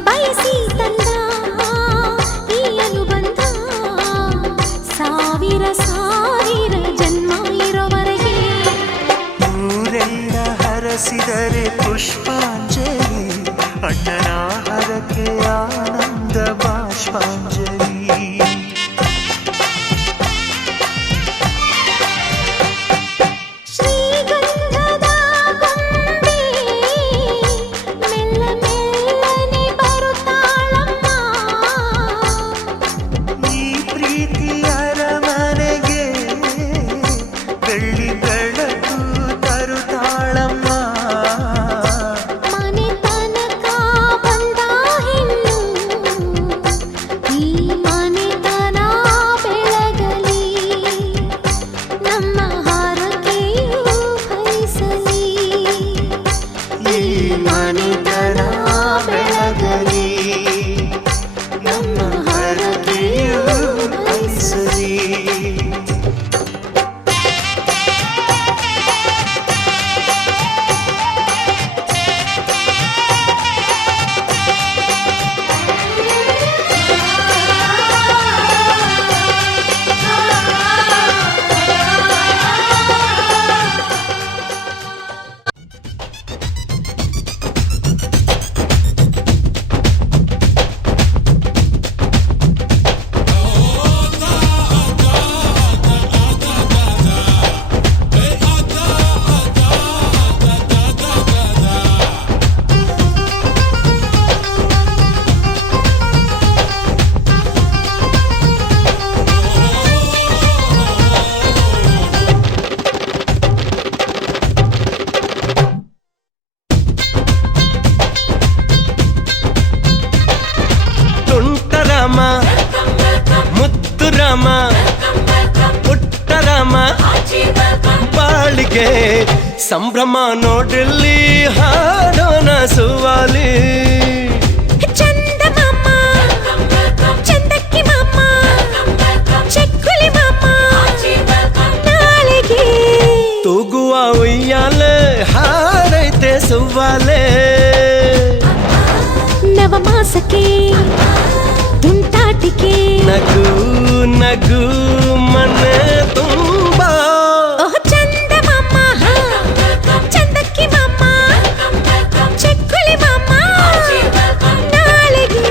ಬಯಸಿ ತಂದ ಈ ಅನುಬಂಧ ಸಾವಿರ ಸಾವಿರ ಜನ್ಮ ಇರೋವರೆಗೆ ಊರೆಲ್ಲ ಹರಸಿದರೆ ಪುಷ್ಪಾಂಜಲಿ ಅಣ್ಣನ ಹರಕೆ ಆನಂದ ಬಾಷ್ಪಾಂಜಲಿ ಶ್ರೀಗಂಧದ ಗೊಂಬೆ ಮೆಲ್ಲ ಮೆಲ್ಲನೆ ಬರುತ್ತಾಳಮ್ಮ ಈ ಪ್ರೀತಿ ಅರಮನೆಗೆ ಬೆಳ್ಳಿ ಬೆಳಕು ತರುತ್ತಾಳಮ್ಮ ಮನೆ ತನಕ ಬಂದ ಹೆಣ್ಣು ಈ ಮನೆತನ ಬೆಳಗಲಿ ನಮ್ಮ ಹಾರಕೆಯು ಫಲಿಸಲಿ ಈ ಮನೆತನ ಬೆಳಗಲಿ ನಮ್ಮ ಹರಕೆಯು ಫಲಿಸಲಿ ತುಂಟರಾಮ ಮುದ್ದುರಾಮ ಪುಟ್ಟರಾಮ ಬಾಳಿಗೆ ಸಂಭ್ರಮ ನೋಡಲಿ ಹಾಡೋಣ ಸುವಾಲಿ ಚಂದಮಾಮ ಚಂದಕ್ಕಿ ಮಾಮ ಚಕ್ಕುಲಿ ಮಾಮ ನಾಳೆಗೆ ತೂಗುವ ಉಯ್ಯಾಲೆ ಹಾಡೈತೆ ಸುವಾಲೆ ನವಮಾಸಕ್ಕೆ ತುಂಟಾಟಿಕೆ ನಗು ನಗು ಮನೆ ತುಂಬಾ ಓಹ್ ಚಂದಮಾಮ ಚಂದಕ್ಕಿ ಮಾಮ ಚಕ್ಕುಲಿ ಮಾಮ ನಾಳೆಗೆ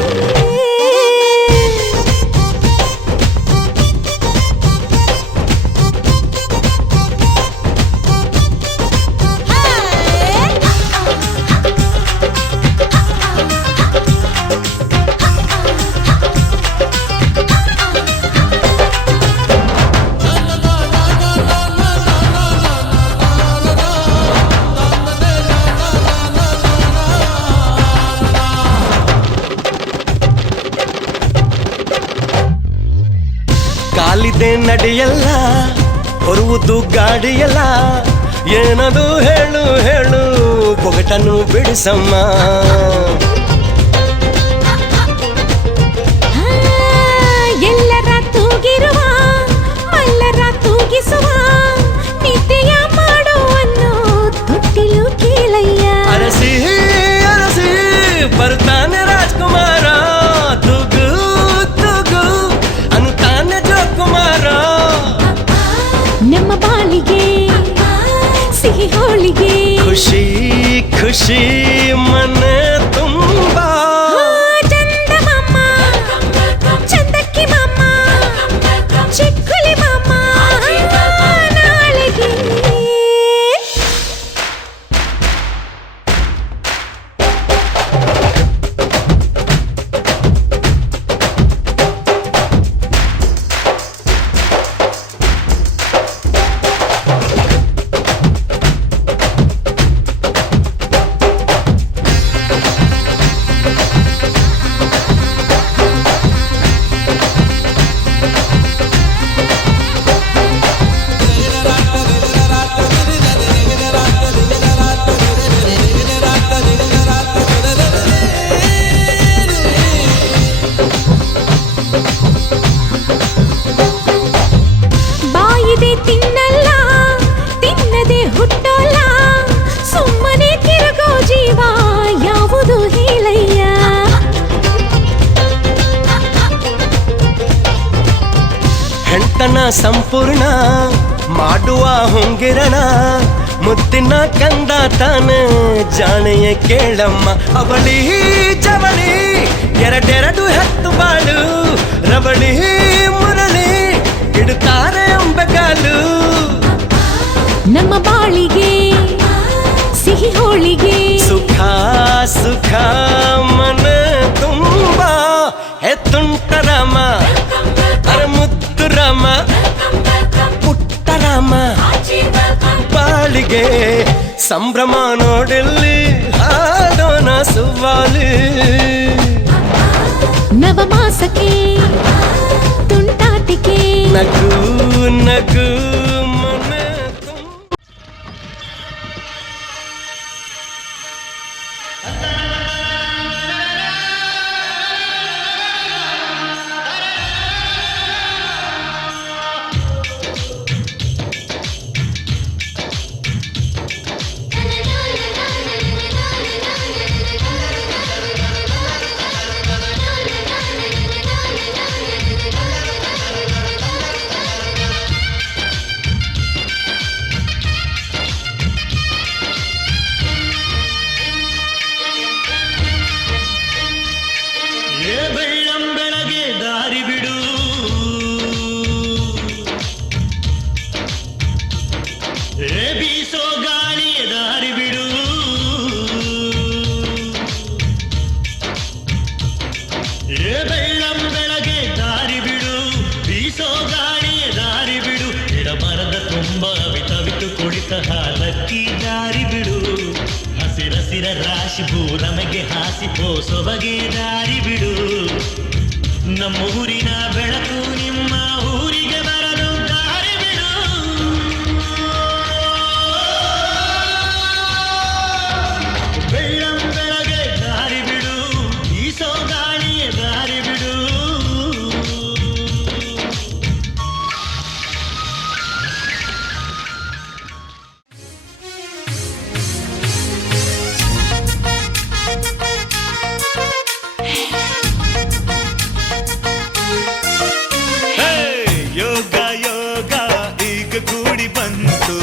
ಕಾಲಿದೆ ನಡೆಯಲ್ಲ ಹೊರುವುದು ಗಾಡಿಯಲ್ಲ ಏನದು ಹೇಳು ಹೇಳು ಪೊಗಟನು ಬಿಡಿಸಮ್ಮ ಎಲ್ಲರ ತೂಗಿರುವ ಮಲ್ಲರ ತೂಗಿಸುವ ನಿತ್ಯ ಖುಷಿ ಮನೆ ತುಂಬಾ ಚಂದಮಾಮ ಚಂದಕ್ಕಿ ಮಾಮ ಚಿಕ್ಕುಲಿ ಮಾಮ ನಾಳೆಗೆ ಬಾಯಿದೆ ತಿನ್ನಲ್ಲ ತಿನ್ನದೆ ಹುಟ್ಟೋಲ್ಲ ಸುಮ್ಮನೆ ತಿರುಗೋ ಜೀವ ಯಾವುದು ಹೇಳಯ್ಯ ಹೆಂಡತನ ಸಂಪೂರ್ಣ ಮಾಡುವ ಹೊಂಗಿರಣ ಮುತ್ತಿನ ಕಂದ ತಾನ ಜಾಣೆಯ ಕೇಳಮ್ಮ ಅವಳಿ ಜವಳಿ ಎರಡೆರಡು ಹತ್ತು ಬಾಳು ರವಳಿ ಮುರಳಿ ಇಡುತ್ತಾರೆ ಅಂಬೆಗಾಲು ನಮ್ಮ ಬಾಳಿಗೆ ಸಿಹಿ ಹೋಳಿಗೆ ಸುಖ ಸುಖ ಮನ ತುಂಬ ಹೆತ್ತುಂಟರಾಮ ಅರೆ ಮುತ್ತು ರಾಮ ಪುಟ್ಟರಾಮ ಬಾಳಿಗೆ ಸಂಭ್ರಮ ನೋಡಿಲ್ಲಿ ಹಾಡೋಣ ಸುವಾಲಿ ನವಮಾಸಕ್ಕೆ ತುಂಟಾಟಿಕೆ ನಗು ನಗು ಮನ ತುಂಬ ಬೆಳಗ್ಗೆ ದಾರಿ ಬಿಡು ಬೀಸೋ ಗಾಳಿಯ ದಾರಿ ಬಿಡು ಬೆಳಗ್ಗೆ ದಾರಿ ಬಿಡು ಬೀಸೋ ಗಾಳಿಯ ದಾರಿ ಬಿಡು ಗಿಡ ಮರದ ತುಂಬ ಅವಿತವಿತು ಕುಳಿತ ಹಾಲಕ್ಕಿ ದಾರಿ ಬಿಡು ಹಸಿರಸಿರ ರಾಶಿ ಭೂ ನಮಗೆ ಹಾಸಿ ಸೊಬಗೆ ದಾರಿ ಬಿಡು ನಮ್ಮೂರಿನ ಬೆಳಕು ನಿಮ್ಮ ಊರಿಗೆ ಬರಲು ದಾರಿ ಬಿಡು ಬೆಳಗ್ಗೆ ದಾರಿ ಬಿಡು ಬೀಸೋ ಗಾಳಿಯ ದಾರಿ ಬಿಡು ಯೋಗ ಯೋಗ ಈಗ ಕೂಡಿ ಬಂತು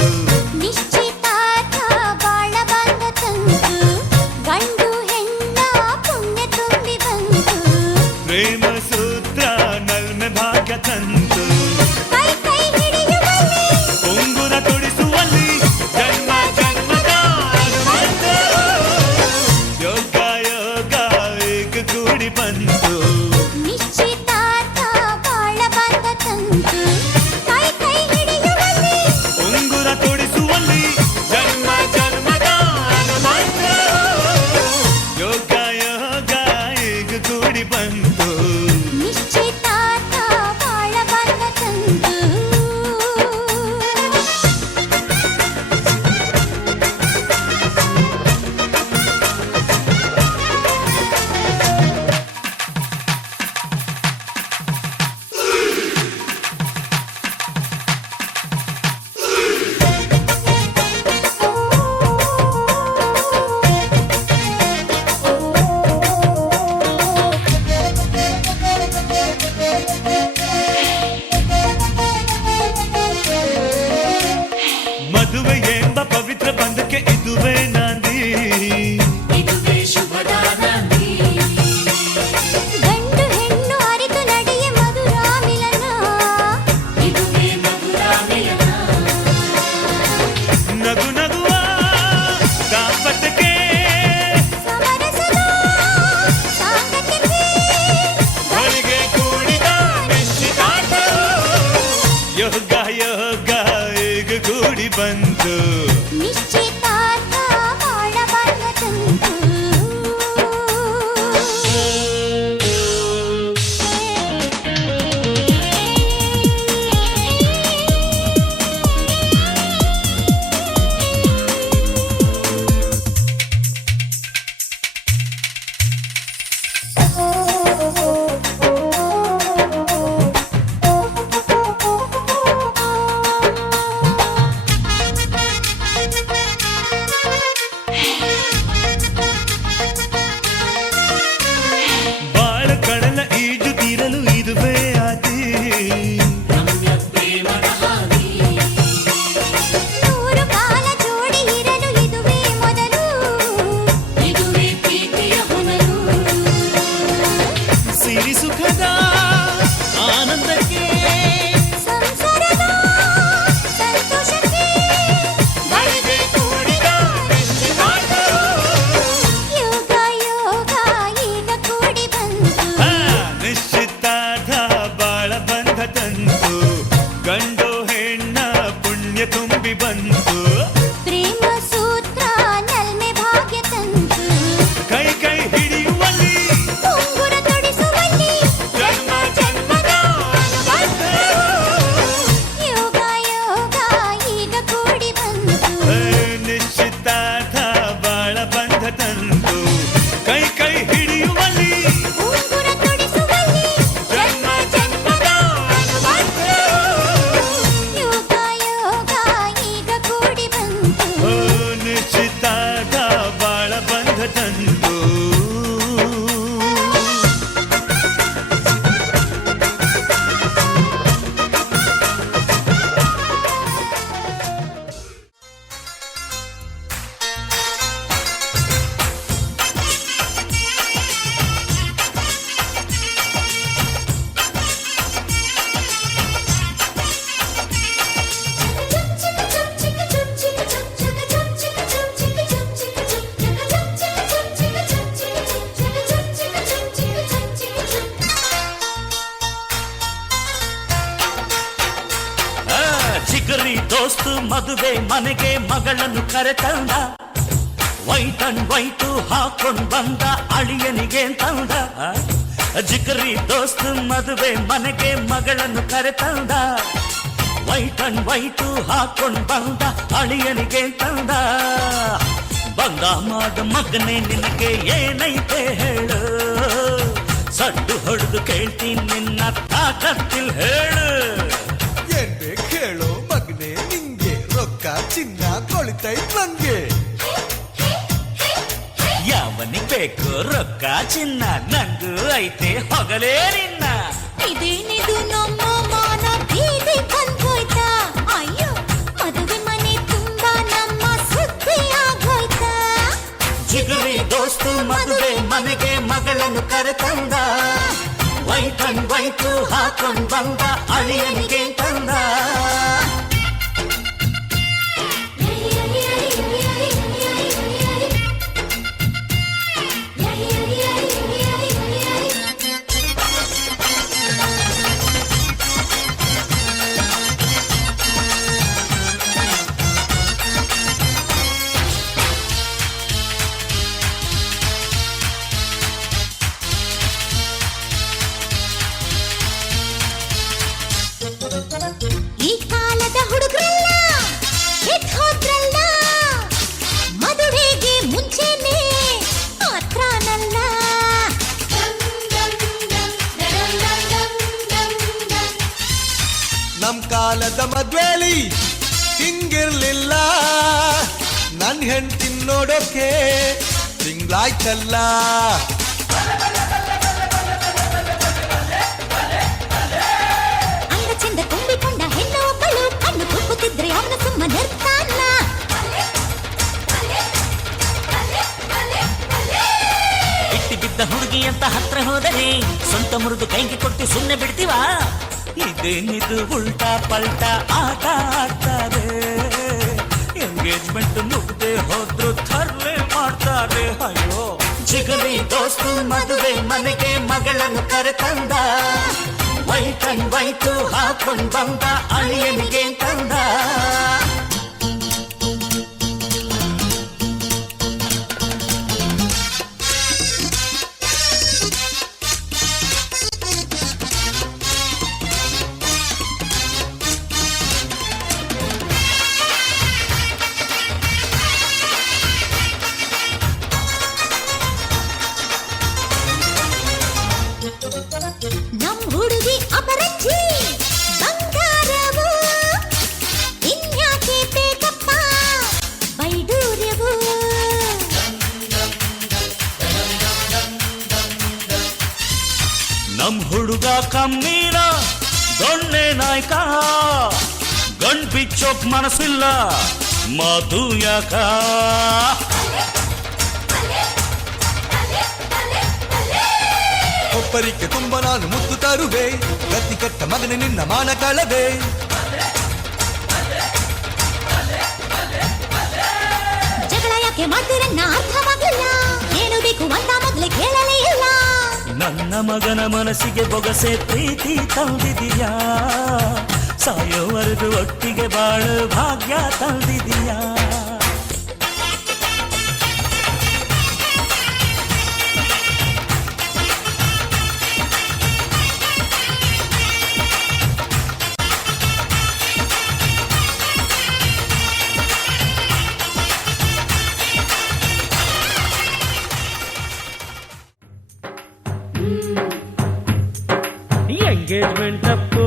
ನಿಶ್ಚಿತಾರ್ಥ ಬಾಳ ಬಂದ ತಂತು ಗಂಡು ಹೆಣ್ಣ ಪುಣ್ಯ ತುಂಬಿ ಬಂತು ಪ್ರೇಮ ಸೂತ್ರ ನಲ್ಮೆ ಭಾಗ್ಯ ತಂತು ಕೈ ಕೈ ಹಿಡಿಯುವಲ್ಲಿ ಉಂಗುರ ತೊಡಿಸುವಲ್ಲಿ ಜನ್ಮ ಜನ್ಮದ ಅನುಬಂಧ. ಯೋಗ ಯೋಗ ಈಗ ಕೂಡಿ ಬಂತು ನಿಶ್ಚಿತಾರ್ಥ ಬಾಳ ಬಂದ ತಂತು ಕೈ ಕೈ ಹಿಡಿಯುವಲ್ಲಿ ಉಂಗುರ ತೊಡಿಸುವಲ್ಲಿ ಜನ್ಮ ಜನ್ಮದ ಅನುಬಂಧ. ಯೋಗ ಯೋಗ ಈಗ ಕೂಡಿ ಬಂತು ನಿಶ್ಚಿತಾರ್ಥ ಬಾಳ ಬಂದ ತಂತು ಮದುವೆ ಎಂಬ ಪವಿತ್ರ ಬಂಧಕ್ಕೆ ಇದುವೇ ನಾಂದಿ ಬಂತು ನಿಶ್ಚಿತಾರ್ಥ ಬಾಳ ಬಾಳ ತಂತು ಬಾಳ ಕಡಲ ಈಜುತ್ತಿರಲು ಇದುವೇ ಆದಿ ನೂರು ಕಾಲ ಜೋಡಿ ಇರಲು ಇದುವೇ ಮೊದಲು ಇದುವೇ ಪ್ರೀತಿಯ ಹೊನಲು ಸಿರಿ ಸುಖದ ಆನಂದಕ್ಕೆ ಸಂಸಾರದ ಸಂತೋಷಕ್ಕೆ ಬಳಿಗೆ ಕೂಡಿದ ಯೋಗ ಯೋಗ ಈಗ ಕೂಡಿ ಬಂತು ನಿಶ್ಚಿತಾರ್ಥ ಬಾಳ ಬಂಧ ತಂತು ಗಂಡು ಹೆಣ್ಣ ಪುಣ್ಯ ತುಂಬಿ ಬಂತು ಪ್ರೇಮ ಸೂತ್ರ ನಲ್ಮೆ ಭಾಗ್ಯ ತಂತು ಕೈ ಕೈ ಹಿಡಿಯುವಲ್ಲಿ ಉಂಗುರ ತೊಡಿಸುವಲ್ಲಿ ಜನ್ಮ ಜನ್ಮದ ಅನುಬಂಧ. ಯೋಗ ಯೋಗ ಈಗ ಕೂಡಿ ಬಂತು ನಿಶ್ಚಿತಾರ್ಥ ಬಾಳ ಬಂಧ ತಂತು ಕೈ ಕೈ ಹಿಡಿಯುವಲ್ಲಿ ಉಂಗುರ ತೊಡಿಸುವಲ್ಲಿ ಜನ್ಮ ಜನ್ಮದ ಅನುಬಂಧ. ಯೋಗ ಯೋಗ ಈಗ ಕೂಡಿ ಬಂತು ನಿಶ್ಚಿತಾರ್ಥ ಬಾಳ ಬಂಧ ತಂತು ಚಿಗರಿ ದೋಸ್ತು ಮದುವೆ ಮನೆಗೆ ಮಗಳನ್ನು ಕರೆತಂದ ವೈಟ್ ಅಂಡ್ ವೈಟು ಹಾಕೊಂಡ್ ಬಂದ ಅಳಿಯನಿಗೆ ತಂದ ಜಿಗರಿ ದೋಸ್ತು ಮದುವೆ ಮನೆಗೆ ಮಗಳನ್ನು ಕರೆತಂದ ವೈಟ್ ಅಂಡ್ ವೈಟು ಹಾಕೊಂಡ್ ಬಂದ ಅಳಿಯನಿಗೆ ತಂದ ಬಂದ ಮಾಡ ಮಗನೇ ನಿನಗೆ ಏನೈತೆ ಹೇಳು ಸಡ್ಡು ಹೊಡೆದು ಕೇಳ್ತೀನಿ ನಿನ್ನ ತಾಕತ್ತಿಲ್ ಹೇಳು ಏನ್ ಬೇಕು ಹೇಳೋ ಮಗನೇ ನಿಂಗೆ ರೊಕ್ಕ ಚಿನ್ನ ಕೊಳಿತೈತ್ ನಂಗೆ ಯಾವನಿಗೆ ಬೇಕು ರೊಕ್ಕ ಚಿನ್ನ ನಂಗೂ ಐತೆ ಹೊಗಲೇ ನಿನ್ನ ಇದೇನಿದು ನಮ್ಮ ಮಾನ ಬೀದಿ ಬಂದೋಯ್ತಾ ಅಯ್ಯೋ ಮದುವೆ ಮನೆ ತುಂಬಾ ನಮ್ಮ ಸುದ್ದಿ ಆಗೋಯ್ತಾ ಜಿಗರಿ ದೋಸ್ತು ಮದುವೆ ಮನೆಗೆ ಮಗಳನ್ನು ಕರೆತಂದ ವೈಟ್ ಅಂಡ್ ವೈಟು ಹಾಕೊಂಡ್ ಬಂದ ಅಳಿಯನಿಗೆ ತಂದ ಈ ಕಾಲದ ಹುಡುಗರಲ್ಲ ಎದ್ ಹೋದ್ರಲ್ಲ ಮದುವೆಗೆ ಮುಂಚೆನೆ ಮಾತ್ರನಲ್ಲ ನಮ್ ಕಾಲದ ಮದ್ವೇಲಿ ಹಿಂಗಿರ್ಲಿಲ್ಲ ನನ್ ಹೆಂಡ್ತಿನ್ ನೋಡೋಕೆ ತಿಂಗ್ಳಾಯ್ತಲ್ಲ ಅಂದ ಚಂದ ತುಂಬಿಕೊಂಡ ಹೆಣ್ಣು ಒಬ್ಬಳು ಕಣ್ಣು ತುಪ್ಪುತ್ತಿದ್ರೆ ಅವನ ಸುಮ್ಮನಿರ್ತಾನ ಇಟ್ಟಿ ಬಿದ್ದ ಹುಡುಗಿ ಅಂತ ಹತ್ರ ಹೋದರೆ ಸ್ವಂತ ಮುರಿದು ಕೈಗೆ ಕೊಟ್ಟು ಸುಮ್ಮನೆ ಬಿಡ್ತೀವಾ ಇದೇನಿದು ಉಲ್ಟಾ ಪಲ್ಟಾ ಆಟ ಆಡ್ತಾರೆ ಎಂಗೇಜ್ಮೆಂಟ್ ಮುಗ್ದೆ ಹೋದ್ರು ಥರ್ಲೆ ಮಾಡ್ತಾರೆ ಅಯ್ಯೋ ಜಿಗರಿ ದೋಸ್ತು ಮದುವೆ ಮನೆಗೆ ಮಗಳನ್ನು ಕರೆತಂದ ವೈಟ್ ಅಂಡ್ ವೈಟು ಹಾಕೊಂಡ್ ಬಂದ ಅಳಿಯನಿಗೆ ತಂದ ಹುಡುಗ ಕಮ್ಮೀರ ದೊಣ್ಣೆ ನಾಯ್ಕ ಗಂಡ್ ಬಿಚ್ಚೋಕ್ ಮನಸ್ಸಿಲ್ಲ ಮಾತು ಯಾಕ ಒಬ್ಬರಿಗೆ ತುಂಬ ನಾನು ಮುತ್ತು ತರುವೆ ಗತಿ ಕೆಟ್ಟ ಮಗನ ನಿನ್ನ ಮಾನ ಕಳವೆ ಜಗಳ ಯಾಕೆ ಮಾಡ್ತೀರನ್ನ ಅರ್ಥವಾಗಲಿಲ್ಲ ಏನು ಬೇಕು ಅಂತ ಮೊದಲೇ ಕೇಳಲೇ ಇಲ್ಲ ನನ್ನ ಮಗನ ಮನಸ್ಸಿಗೆ ಬೊಗಸೆ ಪ್ರೀತಿ ತಂದಿದೀಯಾ ಸಾಯೋವರೆಗೂ ಒಟ್ಟಿಗೆ ಬಾಳು ಭಾಗ್ಯ ತಂದಿದೀಯಾ ಎಂಗೇಜ್ಮೆಂಟ್ ಅಪ್ಪು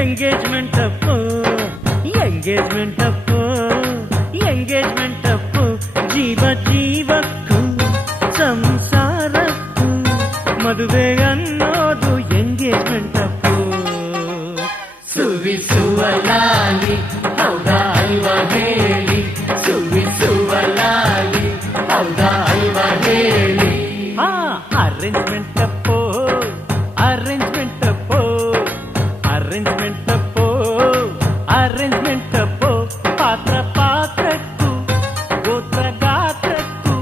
ಎಂಗೇಜ್ಮೆಂಟ್ ಅಪ್ಪು ಎಂಗೇಜ್ಮೆಂಟ್ ಅಪ್ಪು ಎಂಗೇಜ್ಮೆಂಟ್ ಅಪ್ಪು ಜೀವ ಜೀವಕ್ಕೂ ಸಂಸಾರಕ್ಕೂ ಮದುವೆ ಅನ್ನೋದು ಎಂಗೇಜ್ಮೆಂಟ್ ಅಪ್ಪು ಸುವಿಸುವಲಾಲಿ ಹೌದಾ ಅಲ್ವಾ ಹೇಳಿ ಸುವಿಸುವಲಾಲಿ ಹೌದಾ ಅಲ್ವಾ ಹೇಳಿ arrangement Appu arrangement Appu arrangement Appu arrangement Appu ಪಾತ್ರ ಪಾತ್ರಕ್ಕೂ ಗೋತ್ರ ಗಾತ್ರಕ್ಕೂ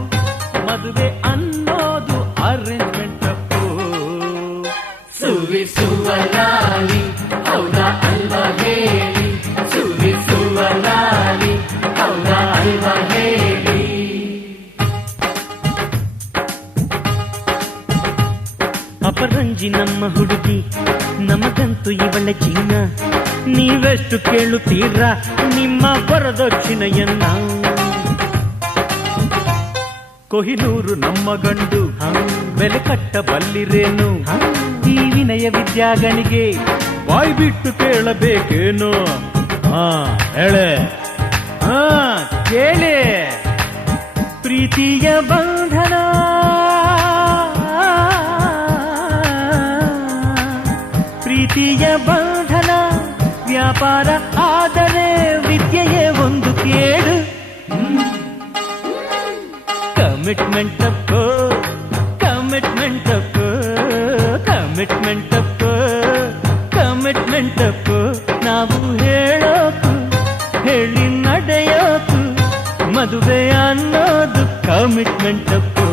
ಮದುವೆ ಅನ್ನೋದು ಅರೇಂಜ್ಮೆಂಟ್ ಅಪ್ಪು ಸುವಿಸುವಲಾಲಿ ಹೌದಾ ಅಲ್ವಾ ಹೇಳಿ ಸುವಿಸುವಲಾಲಿ ಹೌದಾ ಅಲ್ವಾ ಹೇಳಿ ಅಪರಂಜಿ ನಮ್ಮ ಹುಡುಗಿ ನಮಗಂತೂ ಇವಳ ಚಿನ್ನ ನೀವೆಷ್ಟು ಕೇಳುತ್ತೀರಾ ನಿಮ್ಮ ವರದಕ್ಷಿಣೆಯನ್ನ ಕೊಹಿನೂರು ನಮ್ಮ ಗಂಡು ಬೆಲೆ ಕಟ್ಟಬಲ್ಲಿರೇನು ಈ ವಿನಯ ವಿದ್ಯಾಗಣಿಗೆ ಬಾಯ್ ಬಿಟ್ಟು ಕೇಳಬೇಕೇನು ಹೇಳೆ ಕೇಳಿ ಪ್ರೀತಿಯ ಬಂಧನ ಪ್ರೀತಿಯ ಬಂಧನ ವ್ಯಾಪಾರ ಆದರೆ ವಿದ್ಯೆಯೇ ಒಂದು ಕೇಡು commitment Appu commitment Appu commitment Appu commitment Appu ನಾವು ಹೇಳೋಕು ಹೇಳಿ ನಡೆಯೋಕು ಮದುವೆ ಅನ್ನೋದು ಕಮಿಟ್ಮೆಂಟ್ ಅಪ್ಪು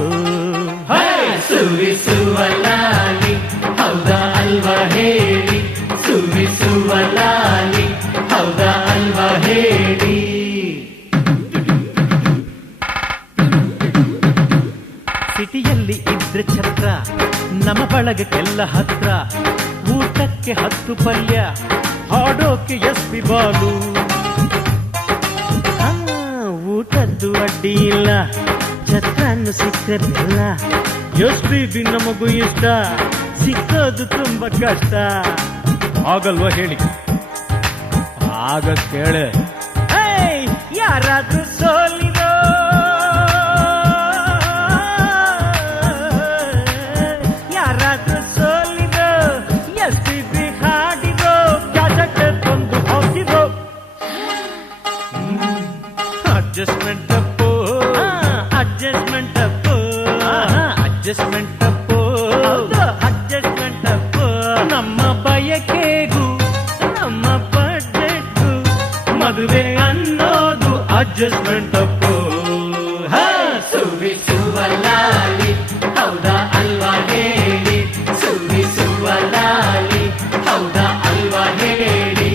ಸುವಿಸುವಲಾಲಿ ಹೌದಾ ಅಲ್ವಾ ಹೇಳಿ ಸುವಿಸುವಲಾಲಿ ಹೌದಾ ಅಲ್ವಾ ಹೇಳಿ ಸಿಟಿಯಲ್ಲಿ ಇದ್ರೆ ಛತ್ರ ನಮ್ಮ ಬಳಗಕ್ಕೆಲ್ಲ ಹತ್ರ ಊಟಕ್ಕೆ 10 ಪಲ್ಯ ಹಾಡೋಕೆ ಎಸ್ಪಿ ಬಾಲು ಊಟದ್ದು ಅಡ್ಡಿ ಇಲ್ಲ ಛತ್ರನ್ನು ಸಿಕ್ಕದಿಲ್ಲ ಎಸ್ಪಿ ನಮಗೂ ಇಷ್ಟ ಸಿಕ್ಕೋದು ತುಂಬಾ ಕಷ್ಟ ಆಗಲ್ವಾ ಹೇಳಿ ಆಗ ಕೇಳೆ ಯಾರಾದ್ರೂ ಸೋಲಿರೋ ಯಾರಾದ್ರೂ ಸೋಲಿರೋ ಎಸ್ಪಿ ಹಾಡಿರೋ ಜಾಜಕ್ಕೆ ತಂದು ಹಾಕಿರೋ adjustment Appu adjustment Appu adjustment Appu adjustment Appu ನಮ್ಮ ಬಯಕೆಗೂ ನಮ್ಮ ಬಡ್ಜೆಟ್ಗೂ ಮದುವೆ ಅನ್ನೋದು ಅಡ್ಜಸ್ಟ್ಮೆಂಟ್ ಅಪ್ಪು ಸುವಿಸುವಲಾಲಿ ಹೌದಾ ಅಲ್ವಾ ಹೇಳಿ ಸುವಿಸುವಲಾಲಿ ಹೌದಾ ಅಲ್ವಾ ಹೇಳಿ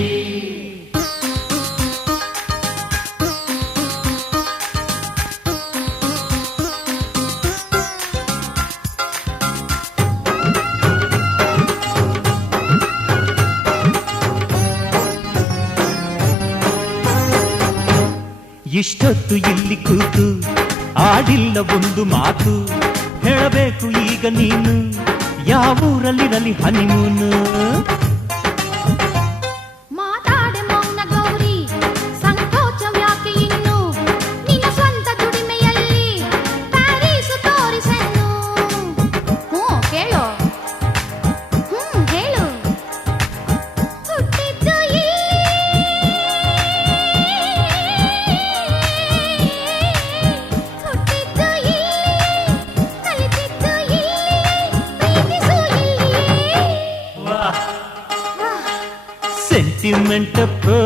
ಇಷ್ಟೊತ್ತು ಇಲ್ಲಿ ಕೂತು ಆಡಿಲ್ಲ ಒಂದು ಮಾತು ಹೇಳಬೇಕು ಈಗ ನೀನು ಯಾವೂರಲ್ಲಿರಲಿ ಹನಿಮೂನು ಮಾತಾಡೆ ಮೌನ ಗೌರಿ ಸಂಕೋಚವ್ಯಾಕೆ ಇನ್ನು ನಿನ್ನ ಸ್ವಂತ ದುಡಿಮೆಯಲ್ಲಿ ಪ್ಯಾರೀಸು ತೋರಿಸೆನ್ನು ಕೇಳು ಸೆಂಟಿಮೆಂಟಪ್ಪೋ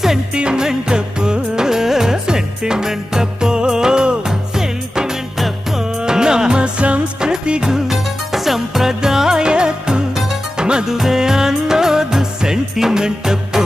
ಸೆಂಟಿಮೆಂಟಪ್ಪೋ ಸೆಂಟಿಮೆಂಟಪ್ಪೋ ಸೆಂಟಿಮೆಂಟಪ್ಪೋ ನಮ್ಮ ಸಂಸ್ಕೃತಿಗೂ ಸಂಪ್ರದಾಯಕ್ಕೂ ಮದುವೆ ಅನ್ನೋದು ಸೆಂಟಿಮೆಂಟಪ್ಪೋ.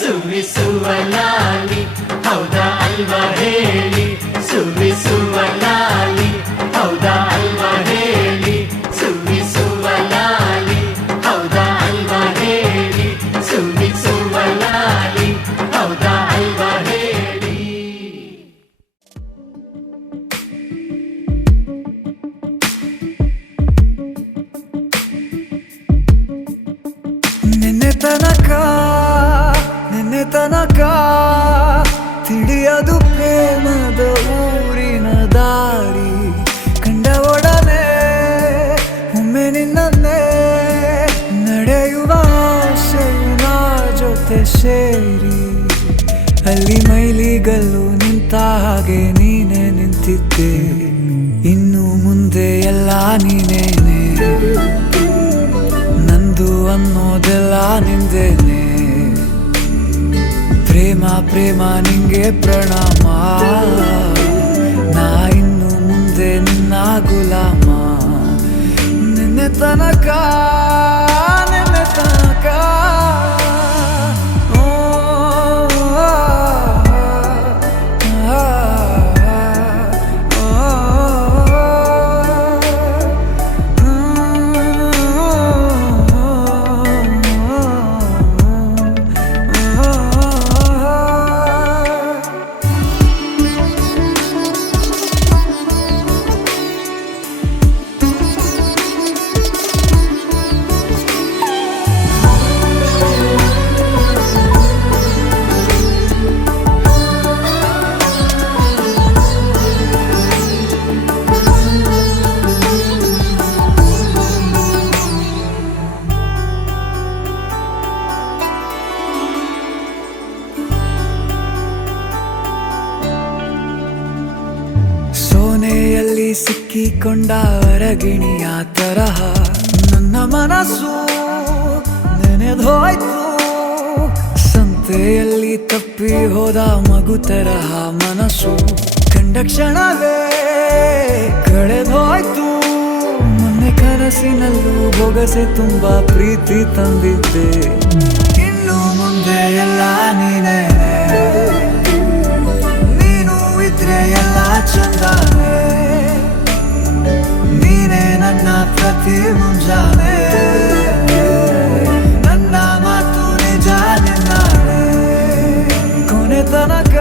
ಸುವಿಸುವ ಲಾಲಿ ಹೌದಾ ಅಲ್ವಾ ಹೇಳಿ, ಸುವಿಸುವ ಲಾಲಿ ಹೌದಾ ಅಲ್ವಾ ಹೇಳಿ, ಸುವಿಸುವ ಲಾಲಿ ಹೌದಾ ಅಲ್ವಾ ಹೇಳಿ, ಸುವಿಸುವ ಲಾಲಿ ಹೌದಾ ಅಲ್ವಾ ಹೇಳಿ. ನಿನ್ನೆ ತನಕ ತಿಳಿಯದು ಪ್ರೇಮದ ಊರಿನ ದಾರಿ, ಕಂಡ ಒಡನೆ ಒಮ್ಮೆ ನಿನ್ನೇ ನಡೆಯುವ ಆಸೆಯ ಜೊತೆ ಸೇರಿ, ಅಲ್ಲಿ ಮೈಲಿಗಲ್ಲು ನಿಂತ ಹಾಗೆ ನೀನೆ ನಿಂತಿದ್ದೆ, ಇನ್ನು ಮುಂದೆ ಎಲ್ಲ ನೀನೇನೆ, ನಂದು ಅನ್ನೋದೆಲ್ಲ ನಿಂದೇನೆ, ಪ್ರೇಮ ಪ್ರೇಮ ನಿಂಗೆ ಪ್ರಣಾಮ, ನಾ ಇನ್ನು ಮುಂದೆ ನಿನ್ನ ಗುಲಾಮ, ನಿನ್ನೆ ತನಕ ಸೋನೆಯಲ್ಲಿ ಸಿಕ್ಕಿಕೊಂಡ ಅರಗಿಣಿಯ ತರಹ ನನ್ನ ಮನಸ್ಸು ನೆನೆದೋಯ್ತು, ಸಂತೆಯಲ್ಲಿ ತಪ್ಪಿ ಹೋದ ಮಗು ತರಹ ಮನಸ್ಸು ಕಂಡ ಕ್ಷಣವೇ ಕಳೆದೋಯ್ತು, ಮೊನ್ನೆ ಕನಸಿನಲ್ಲೂ ಬೊಗಸೆ ತುಂಬಾ ಪ್ರೀತಿ ತಂದಿದ್ದೆ, ಇನ್ನು ಮುಂದೆ ಎಲ್ಲ ನೀನೇ, ನೀನು ಇದ್ರೆ ಎಲ್ಲ ಚಂದಾನೆ, ನೀನೇ ನನ್ನ ಪ್ರತಿ ಮುಂಜಾನೆ, ನನ್ನ ಮಾತು ನಿಜ ನಿನ್ನಾಳೆ, ಕೊನೆ ತನಕ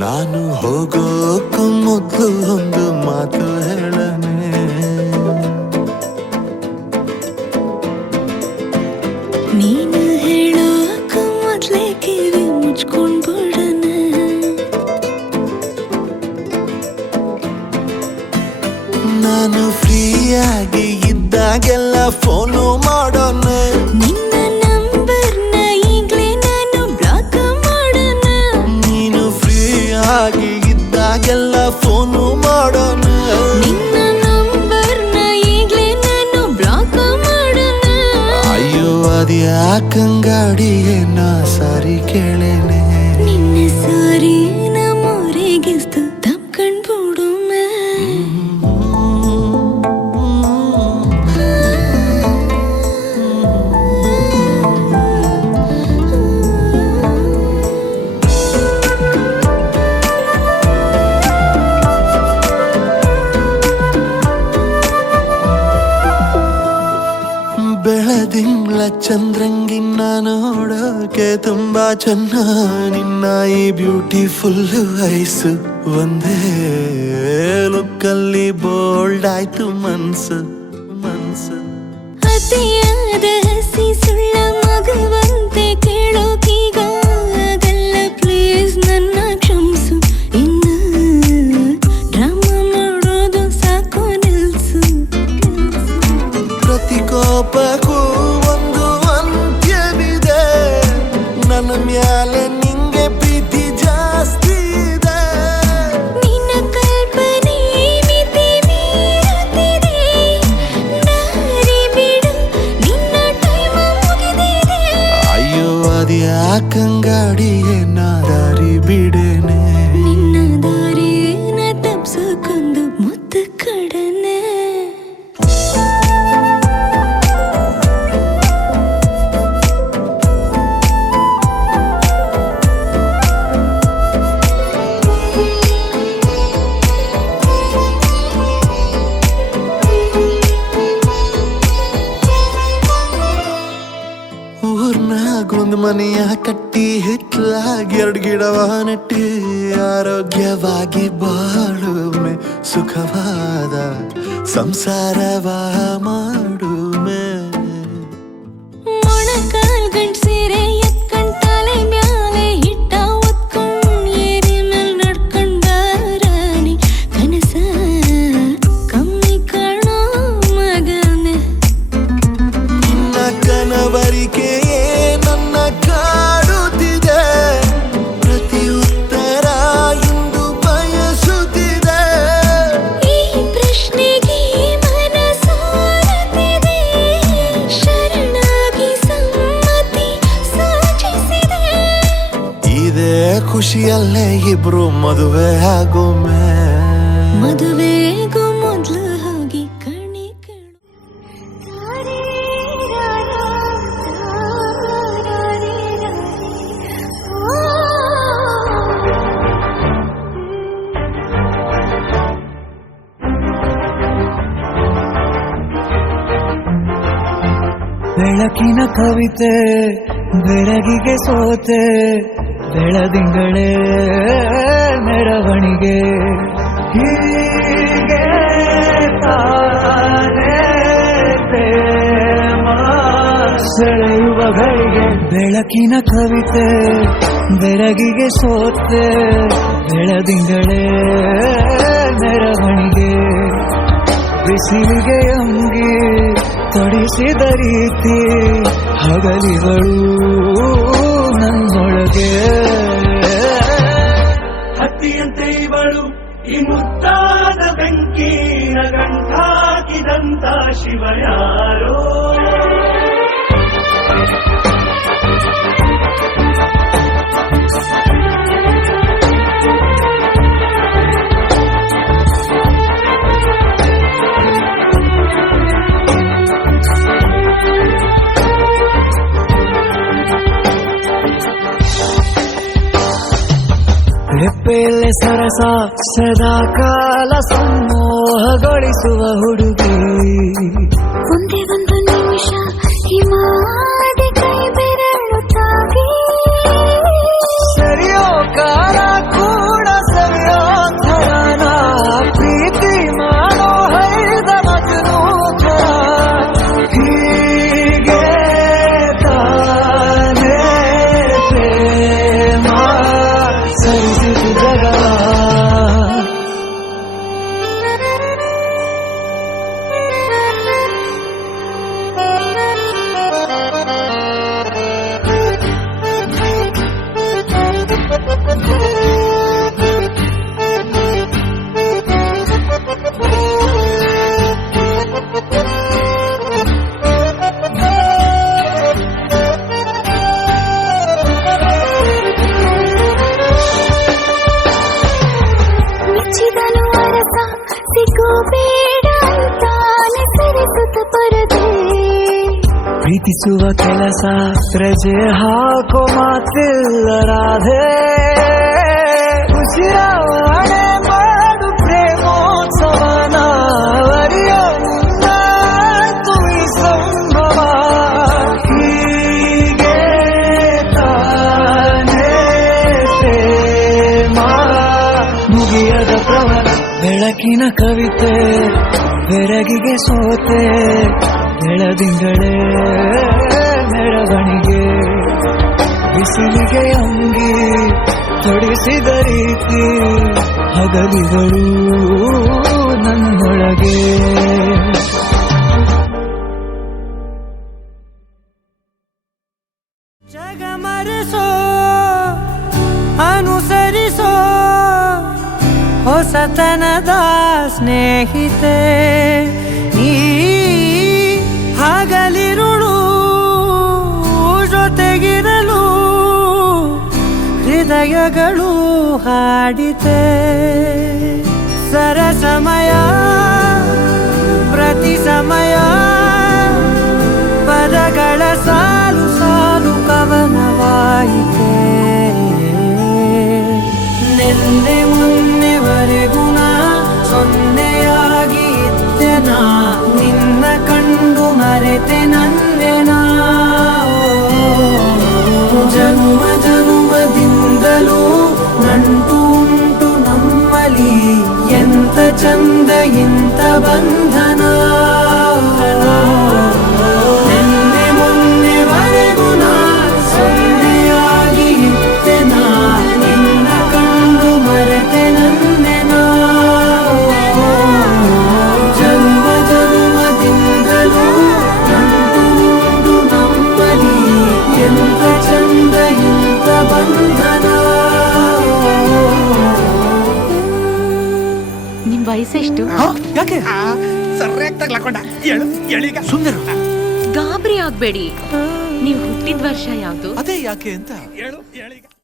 ನಾನು ಹೋಗೋಕ್ಕೂ ಮೊದಲು ಒಂದು ಮಾತು ಹೇಳನೆ, ನೀನು ಹೇಳೋಕ ಮೊದ್ಲೇ ಕಿವಿ ಮುಚ್ಕೊಂಡ್ ಬಿಡನೆ, ನಾನು ಫ್ರೀಯಾಗಿ ಇದ್ದಾಗೆಲ್ಲ ಫೋನು ಮಾಡೋನೆ, ನಿನ್ನ ನಂಬರ್ನ ಈಗ್ಲೇ ನಾನು ಬ್ಲಾಕ್ ಮಾಡೋಣ, ನೀನು ಫ್ರೀಯಾಗಿ ಇದ್ದಾಗೆಲ್ಲ ಫೋನು ಮಾಡೋನೆ, ನಿನ್ನ ನಂಬರ್ನ ಈಗ್ಲೇ ನಾನು ಬ್ಲಾಕ್ ಮಾಡೋಣ, ಅಯ್ಯೋ ಅದ್ಯಾಕಂಗಾಡಿಗೆ ನಾ ಸಾರಿ ಕೇಳೇನೆ, ನಿನ್ನ ಸಾರಿ ನಮ್ಮೂರಿಗಿಸ್ತು ತಪ್ಕೊಂಡ್ಬಿಡುಮೆ, ಬೆಳದಿಂಗ್ಳ ಚಂದ್ರಂಗಿನ್ನ ನೋಡೋಕೆ ತುಂಬಾ ಚೆನ್ನ ನಿನ್ನ ಈ ಬ್ಯೂಟಿಫುಲ್ ಐಸು ಒಂದೇ ಲುಕ್ಕಲ್ಲಿ ಬೋಲ್ಡ್ ಆಯ್ತು ಮನ್ಸು ಮನ್ಸು ಅತಿಯಾದ ಹಸಿ ಸುಳ್ಳ ಮಗುವಂತೆ ಕೇಳೋಕೀಗ ಆಗಲ್ಲ ಪ್ಲೀಸ್ ನನ್ನ ಕ್ಷಮಿಸು ಇನ್ನು ಡ್ರಾಮಾ ಮಾಡೋದು ಸಾಕು ನಿಲ್ಸು ಪ್ರತಿ ಕೋಪಕ್ಕೂ ಒಂದು ಅಂತ್ಯವಿದೆ ನನ್ನ ಮ್ಯಾಲೆ ನಿಂಗೆ ಪ್ರೀತಿ ಜಾಸ್ತಿ ಇದೆ ನಿನ್ನ ಕಲ್ಪನೆ ಮಿತಿ ಮೀರುತ್ತಿದೆ ದಾರಿ ಬಿಡು ನಿನ್ನ ಟೈಮ್ ಮುಗಿದಿದೆ ಅಯ್ಯೋ ಅದ್ಯಾಕಂಗಾಡಿಯೇ ನಾ ದಾರಿ ಬಿಡೇನೆ ನಿನ್ನ ದಾರಿನ ತಪ್ಸಕ್ಕೊಂದು ಮುತ್ತು ಕಡನೆ ಊರ್ನಾಗೊಂದು ಮನೆಯ ಕಟ್ಟಿ ಹಿತ್ಲಾಗಿ 2 ಗಿಡವ ನೆಟ್ಟಿ ಆರೋಗ್ಯವಾಗಿ ಬಾಳುಮೆ ಸುಖವಾದ ಸಂಸಾರವ ಮಾಡುಮೆ ಮೊಣಕಾಲ್ ಗಂಟ್ ಸೀರೆ ಎತ್ಕೊಂಡ್ ತಲೆ ಮ್ಯಾಲೆ ಹಿಟ್ಟ ಒತ್ಕೊಂಡ್ ಏರಿ ಮೇಲ್ ನಡ್ಕೊಂಡ್ ಬಾರಾಣಿ ಕನಸ ಕಮ್ಮಿ ಕಾಣೋ ಮಗನೆ ನಿನ್ನ ಕನವರಿಕೆಯೇ ನನ್ನ ಕಾಡುತ್ತಿದೆ ಪ್ರತಿ ಉತ್ತರ ಇಂದು ಬಯಸುತ್ತಿದೆ ಈ ಪ್ರಶ್ನೆಗೆ ಮನ ಸೋರುತ್ತಿದೆ ಶರಣಾಗಿ ಸಮ್ಮತಿ ಸೂಚಿಸಿದೆ ಇದೇ ಖುಷಿಯಲ್ಲೇ ಇಬ್ರು ಮದುವೆ ಆಗೋಮೆ ಮದುವೆಗೂ ಮೊದ್ಲು ಹೋಗಿ ಕಣಿ ಕಣು ಬೆಳಕಿನ ಕವಿತೆ ಬೆಳಗಿಗೆ ಸೋತೆ ಬೆಳದಿಂಗಳೇ ಮೆರವಣಿಗೆ ಹೀಗೆ ತಾನೇ ಪ್ರೇಮ ಸೆಳೆಯುವ ಗಳಿಗೆ ಬೆಳಕಿನ ಕವಿತೆ ಬೆಳಗಿಗೆ ಸೋತೆ ಬೆಳದಿಂಗಳೇ ಮೆರವಣಿಗೆ ಬಿಸಿಲಿಗೆ ಅಂಗಿ ತೊಡಿಸಿದ ರೀತಿ ಹಗಲಿಗಳು ನನ್ನೊಳಗೆ ಹತ್ತಿಯಂತೆ ಇವಳು ಈ ಮುತ್ತಾದ ಬೆಂಕಿನ ಗಂಟಾಕಿದಂತ ಶಿವ ಯಾರೋ ರೆಪ್ಪೆಯಲ್ಲೇ ಸರಸ ಸದಾ ಕಾಲ ಸಂಮೋಹಗೊಳಿಸುವ ಹುಡುಗಿ ಒಂದೇ ಒಂದು ನಿಮಿಷ ಹಿಮಾದಿ ಕೈ ಬೆರಳು ತಾಗಿ ಸರಿಯೋ ಕಾಲ ಕೂಡ ಸರಿಯೋ ಥರನ ಪ್ರೀತಿ ಮಾಡೋ ಹೈದ ಮಗನೂ ಹೀಗೆ ತಾನೇ ಪ್ರೇಮ ಸರಿಸಿತು ಜಗ ಮೆಚ್ಚಿದನು ಅರಸ ಸಿಗೋ ಬೇಡ ಅಂತಾನೆ ಸರಿಸುತ್ತ ಪರದೆ ಪ್ರೀತಿಸುವ ಕೆಲಸ ರಜೆ ಹಾಕೋ ಮಾತಿಲ್ಲ ರಾಧೆ ಉಸಿರಾವಣೆ ಮಾಡು ಪ್ರೇಮೋತ್ಸವನ ಅರಿಯೋ ಮುಂದಾಯ್ತು ಈ ಸಂಭವ ಬೆಳಕಿನ ಕವಿತೆ ಬೆರಗಿಗೆ ಸೋತೆ ಬೆಳದಿಂಗಳೇ ಮೆರವಣಿಗೆ ಬಿಸಿಲಿಗೆ ಅಂಗಿ ತೊಡಿಸಿದ ರೀತಿ ಹಗಲಿಗಳು ನನ್ನೊಳಗೆ ಜಗಮರೆಸೋ ಅನುಸರಿಸೋ ಹೊಸತನದ ಸ್ನೇಹಿತೆ ನೀ ಹಗಲಿರುಳು ಜೊತೆಗಿರಲು ಹೃದಯಗಳು ಹಾಡಿತೆ ಸರಸಮಯ ಪ್ರತಿ ಸಮಯ ಪದಗಳ ಸಾಲು ಸಾಲು ಕವನವಾಯಿತೆ ನೆನ್ನೆ ಮೊನ್ನೆವರೆಗೂ ನಾ ಸೊನ್ನೆಯಾಗಿ ಇದ್ದೆ ನಾ ನಿನ್ನ ಕಂಡು ಮರೆತೆ ನನ್ನೆನಾ ಜನುಮ ಜನುಮದಿಂದಲೂ ನಂಟು ಉಂಟು ನಮ್ಮಲಿ ಎಂತ ಚಂದ ಇಂತ ಬಂಧನ ನೆನ್ನೆ ಮೊನ್ನೆವರೆಗೂ ನಾ ಸೊನ್ನೆಯಾಗಿ ಇದ್ದೆ ನಾ ನಿನ್ನ ಕಂಡು ಮರೆತೆ ನನ್ನೆನಾ ಜನ್ಮ ಜನ್ಮದಿಂದಲೂ ನಂಟು ಉಂಟು ನಮ್ಮಲಿ ಎಂತ ಚಂದ ಇಂತ ಬಂಧನ ನಿಮ್ ವಯಸ್ಸೆಷ್ಟು? ಯಾಕೆ ಸರಿಯಾಗಿ ತಗ್ಲಾಕೊಂಡ ಎಳೀಗ ಸುಂದರ ಗಾಬರಿ ಆಗ್ಬೇಡಿ. ನೀವು ಹುಟ್ಟಿದ ವರ್ಷ ಯಾವ್ದು? ಅದೇ ಯಾಕೆ ಅಂತ ಹೇಳು.